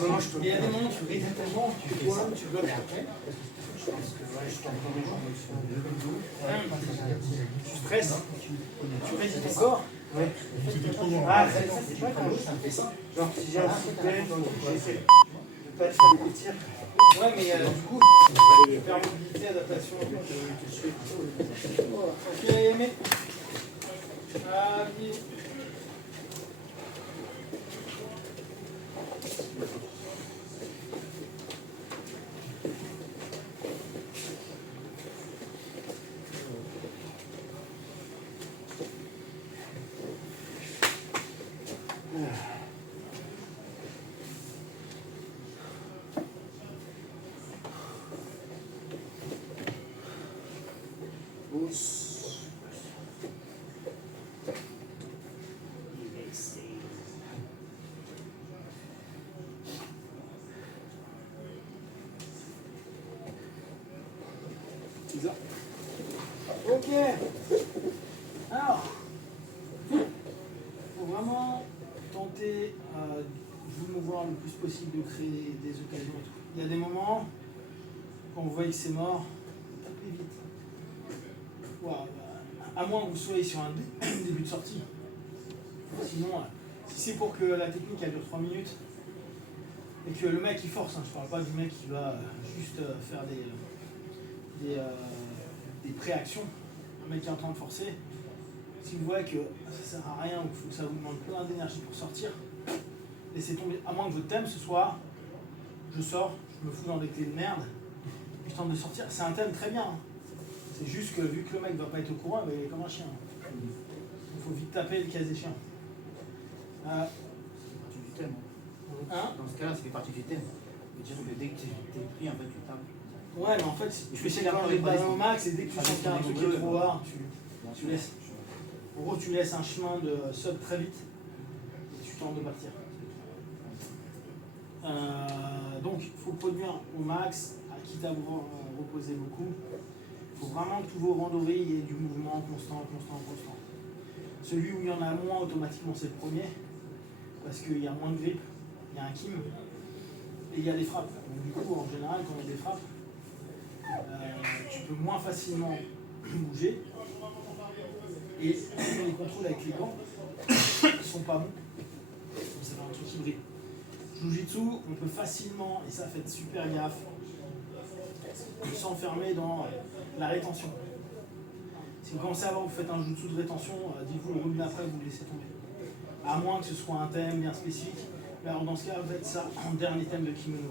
moment, je peux Mais il y a des moments où tu rides tellement, tu fais toi, tu bloques. Je pense que ouais, je tombe comme les gens. Tu stresses, tu réduis ton corps. Ouais. Ah, c'est pas quand ça fait ça. Genre, si j'ai un super, donc j'essaie de pas le faire petit. Ouais, mais du coup, hypermobilité, adaptation. Ok, aimé. Allez. Ok. Alors, faut vraiment tenter de mouvoir le plus possible, de créer des occasions et tout. Il y a des moments, quand vous voyez que c'est mort, tapez vite. Wow. À moins que vous soyez sur un début de sortie. Sinon, si c'est pour que la technique elle dure 3 minutes et que le mec il force, hein, je parle pas du mec qui va juste faire des préactions, un mec qui est en train de forcer, si vous voyez que ça sert à rien ou que ça vous demande plein d'énergie pour sortir, laissez tomber, à moins que votre thème ce soit je sors, je me fous dans des clés de merde, je tente de sortir, c'est un thème très bien. Hein. C'est juste que vu que le mec va pas être au courant, il est comme un chien. Il faut vite taper le cas échéant. C'est partie du thème. Hein? Dans ce cas-là, ça fait partie du thème. C'est-à-dire que dès que tu es pris, en fait, tu tapes. Ouais, mais en fait, tu essaies d'avoir les balles au max et dès que tu sens qu'il y a un truc qui est trop hard, tu laisses. En gros, tu laisses un chemin de sub très vite et tu tentes de partir. Donc, il faut produire au max, quitte à vous reposer beaucoup. Il faut vraiment que tous vos randonnées aient du mouvement constant. Celui où il y en a moins, automatiquement, c'est le premier. Parce qu'il y a moins de grip, il y a un kim. Et il y a des frappes. Donc, du coup, en général, quand il y a des frappes, tu peux moins facilement bouger. Et les contrôles avec les gants sont pas bons. Donc, ça fait un truc hybride. Jujitsu, on peut facilement, et ça faites super gaffe, s'enfermer dans la rétention. Si vous commencez à voir que vous faites un jutsu de rétention, dites-vous le round d'après, vous le laissez tomber. À moins que ce soit un thème bien spécifique, mais alors dans ce cas, faites ça en dernier thème de kimono.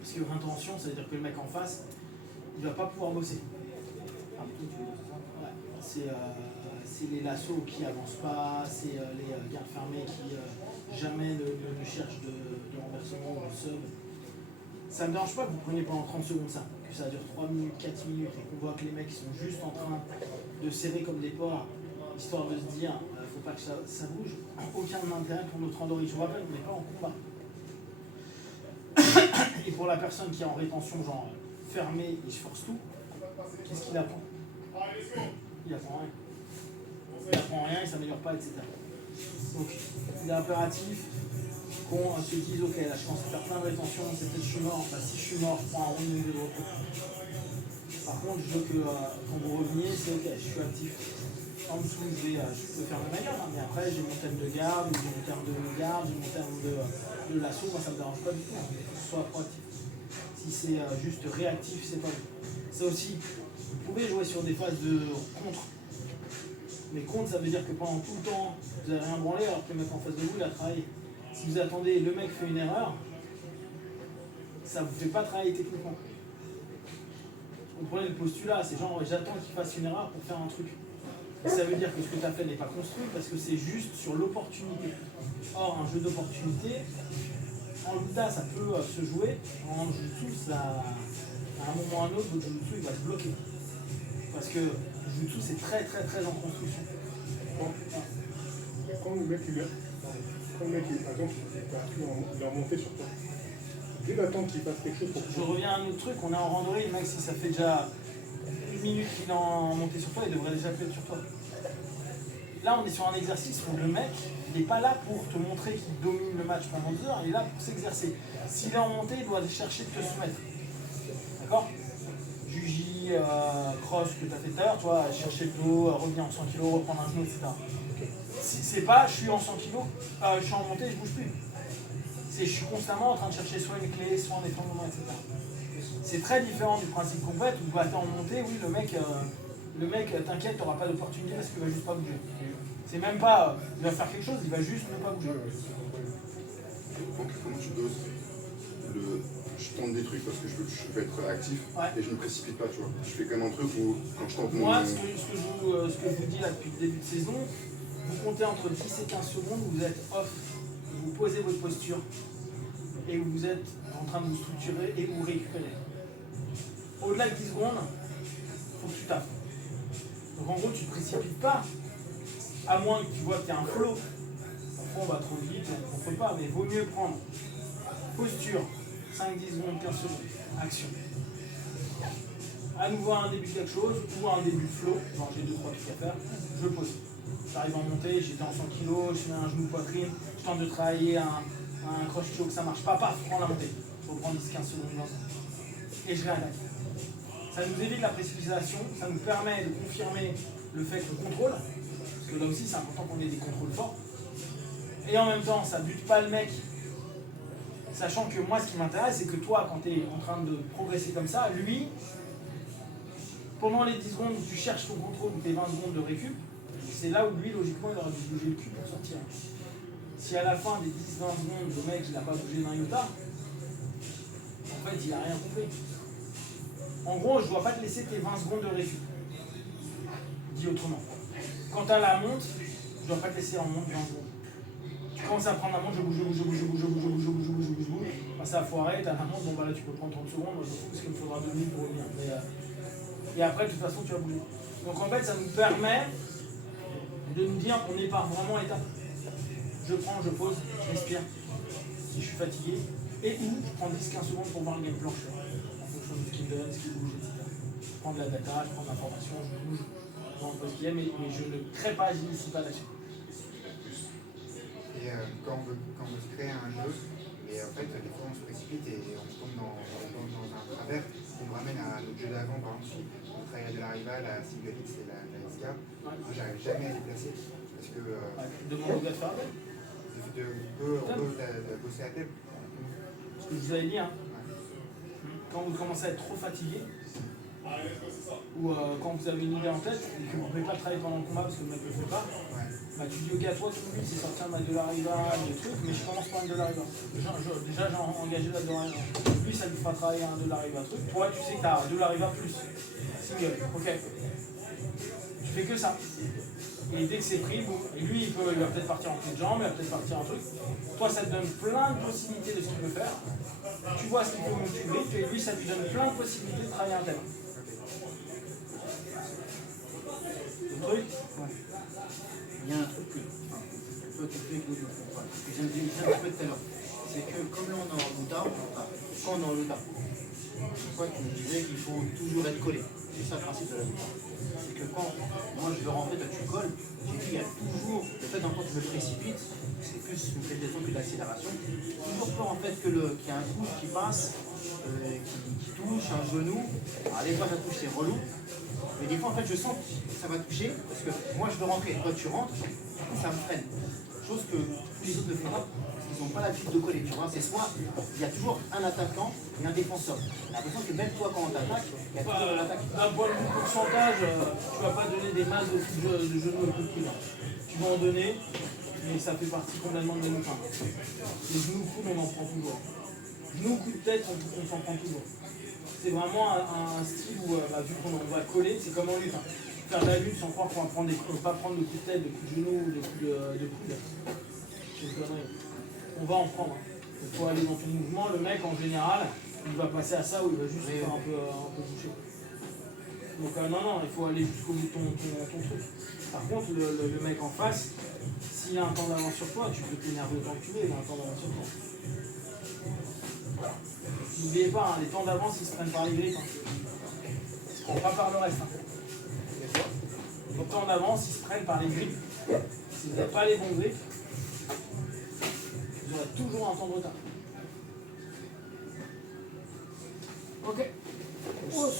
Parce que rétention, ça veut dire que le mec en face, il va pas pouvoir bosser. Ouais, c'est les lassos qui avancent pas, c'est les gardes fermés qui jamais ne cherchent de renversement ou de sub. Ça me dérange pas que vous preniez pendant 30 secondes ça, que ça dure 3 minutes, 4 minutes et qu'on voit que les mecs sont juste en train de serrer comme des porcs, histoire de se dire faut pas que ça bouge. Aucun intérêt pour notre endormi. Je vous rappelle, on n'est pas en combat. Et pour la personne qui est en rétention, genre fermée, il se force tout, qu'est-ce qu'il apprend? Il apprend rien. Il apprend rien, il s'améliore pas, etc. Donc, il est impératif qu'on se dise ok, là je pense faire plein de rétention, c'est peut-être je suis mort, bah, si je suis mort, je prends un round de repos. Par contre, je veux que quand vous reveniez, c'est ok, je suis actif. En dessous, je peux faire ma manière, hein, mais après j'ai mon thème de garde, j'ai mon thème de garde, j'ai mon thème de l'assaut, moi ça me dérange pas du tout, hein, il faut que ce soit proactif. Si c'est juste réactif, c'est pas bon. Ça aussi, vous pouvez jouer sur des phases de contre. Mais contre, ça veut dire que pendant tout le temps, vous n'avez rien branlé alors que le mec en face de vous, il a travaillé. Si vous attendez, le mec fait une erreur, ça ne vous fait pas travailler techniquement. Vous prenez le postulat, c'est genre j'attends qu'il fasse une erreur pour faire un truc. Et ça veut dire que ce que tu as fait n'est pas construit parce que c'est juste sur l'opportunité. Or, un jeu d'opportunité, en Luda, ça peut se jouer. En Jutsu, à un moment ou à un autre, votre Jutsu il va se bloquer. Parce que Jutsu, c'est très très très en construction. Quand le mec, par exemple, il a remonté sur toi, dès d'attendre qu'il fasse quelque chose pour Je reviens à un autre truc, on est en randonnée, le mec, si ça fait déjà 1 minute qu'il est en montée sur toi, il devrait déjà être sur toi. là, on est sur un exercice où le mec, il n'est pas là pour te montrer qu'il domine le match pendant 2 heures, il est là pour s'exercer. S'il est en montée, il doit chercher de te soumettre. D'accord? Juji, cross que tu as fait tout à l'heure, tu vois, chercher le dos, revenir en 100 kg, reprendre un genou, etc. Si c'est pas, je suis en 100 kg, je suis en montée, je bouge plus. C'est, je suis constamment en train de chercher soit une clé, soit un étranglement, etc. C'est très différent du principe complet où bah, tu es en montée, oui, le mec, t'inquiète, tu n'auras pas d'opportunité parce qu'il va juste pas bouger. C'est même pas, il va faire quelque chose, il va juste ne pas bouger. Comment tu doses je tente des trucs parce que je veux être actif et je ne me précipite pas, tu vois. Je fais quand même un truc où quand je tente Moi, ce que je vous dis là depuis le début de saison, vous comptez entre 10 et 15 secondes où vous êtes off, vous posez votre posture et où vous êtes en train de vous structurer et vous récupérez. Au-delà de 10 secondes, il faut que tu taffes. Donc en gros, tu ne te précipites pas, à moins que tu vois qu'il y a un flow. Parfois on va trop vite, on ne contrôle pas, mais il vaut mieux prendre posture, 5, 10 secondes, 15 secondes, action. À nouveau un début de quelque chose ou un début de flow, genre j'ai 2-3 trucs à faire, je pose. J'arrive en montée, j'étais en 100 kg, je mets un genou poitrine, je tente de travailler un cross choke, ça marche pas, paf, prends la montée. Il faut prendre 10-15 secondes dans ça. Et je réattaque. Ça nous évite la précipitation, ça nous permet de confirmer le fait que le contrôle, parce que là aussi c'est important qu'on ait des contrôles forts. Et en même temps, ça bute pas le mec. Sachant que moi, ce qui m'intéresse, c'est que toi, quand tu es en train de progresser comme ça, lui, pendant les 10 secondes où tu cherches ton contrôle ou tes 20 secondes de récup, c'est là où lui, logiquement, il aurait dû bouger le cul pour sortir. Si à la fin des 10-20 secondes, le mec, il n'a pas bougé d'un iota, en fait, il n'a rien compris. En gros, je ne dois pas te laisser tes 20 secondes de récup. Dit autrement. Quand tu as la monte, je ne dois pas te laisser en monte 20 secondes. Tu commences à prendre la montre, je bouge. Ça a foiré, t'as la montre, bon bah là tu peux prendre 30 secondes, moi je trouve qu'il me faudra 2 minutes pour revenir. Et après, de toute façon, tu vas bouger. Donc en fait, ça nous permet de nous dire qu'on n'est pas vraiment à l'étape. Je prends, je pose, je respire, si je suis fatigué, et où je prends 10-15 secondes pour voir le game plan, en fonction de ce qu'il me donne, ce qu'il bouge, etc. Je prends de la data, je prends de l'information, je bouge, je vois un peu ce qu'il y a, mais je ne crée pas, je n'initie pas là-dessus. Et quand on veut se créer un jeu, et en fait, des fois on se précipite et on tombe dans un travers qui nous ramène à notre jeu d'avant. Par exemple, on travaille à de la rival, à Single X et la SK. Moi, j'arrive jamais à les placer parce que. Demande au gars de faire appel. On peut bosser à thème. Ce que je vous avais dit, hein, quand vous commencez à être trop fatigué, ou quand vous avez une idée en tête et que vous ne pouvez pas travailler pendant le combat parce que le mec ne le fait pas, bah, tu dis ok, à toi, tout le but c'est sortir un de la riva, des trucs, mais je commence par un de la riva. Déjà, j'ai engagé la de la riva. Lui, ça lui fera travailler un de la riva truc. Toi, tu sais que tu as de la riva plus single. Ok. Tu fais que ça. Et dès que c'est pris, boum. Et lui, il va peut-être partir en clé de jambe, il va peut-être partir en truc. Toi, ça te donne plein de possibilités de ce qu'il peut faire. Tu vois ce qu'il peut multiplier, et lui, ça lui donne plein de possibilités de travailler un thème. Le truc Il y a un truc que toi tu fais que je ne comprends pas. Que j'ai dit un peu tout à l'heure. C'est que comme là on est en retard, quand on est en retard, une fois tu me disais qu'il faut toujours être collé. C'est ça le principe de la lutte. C'est que quand moi je veux rentrer, toi tu colles, j'ai dit il y a toujours, le fait d'entendre que je me précipite, c'est plus une précipitation que de l'accélération. Toujours peur en fait qu'il y a un coup qui passe, qui touche un genou. Alors des fois ça touche, c'est relou. Mais des fois, en fait, je sens que ça va toucher, parce que moi, je veux rentrer, toi, tu rentres, du coup, ça me freine. Chose que tous les autres ne font pas, parce qu'ils n'ont pas l'habitude de coller, tu vois. C'est soit, il y a toujours un attaquant et un défenseur. J'ai l'impression que même toi, quand on t'attaque, il y a toujours un attaquant. D'un point de vue pourcentage, tu ne vas pas donner des masses de genoux et de coups de pied. Tu vas en donner, mais ça fait partie complètement de nos fins. Les genoux, coups, on en prend toujours. Genoux, coups de tête, on s'en prend toujours. C'est vraiment un style où, vu qu'on va coller, c'est comme en lutte. Hein. Faire de la lutte sans croire qu'on va prendre pas prendre de coups de tête, de coups de genoux, de coups de coude. C'est une connerie. On va en prendre. Il faut aller dans ton mouvement. Le mec, en général, il va passer à ça ou il va juste faire un peu boucher. Donc non, il faut aller jusqu'au bout de ton truc. Par contre, le mec en face, s'il a un temps d'avance sur toi, tu peux t'énerver autant que tu veux, il a un temps d'avance sur toi. N'oubliez pas, hein, les temps d'avance, ils se prennent par les grippes. Hein. Pas par le reste. Hein. Les temps d'avance, ils se prennent par les grippes. Si vous n'avez pas les bons griffes, vous aurez toujours un temps de retard. Ok. Oh,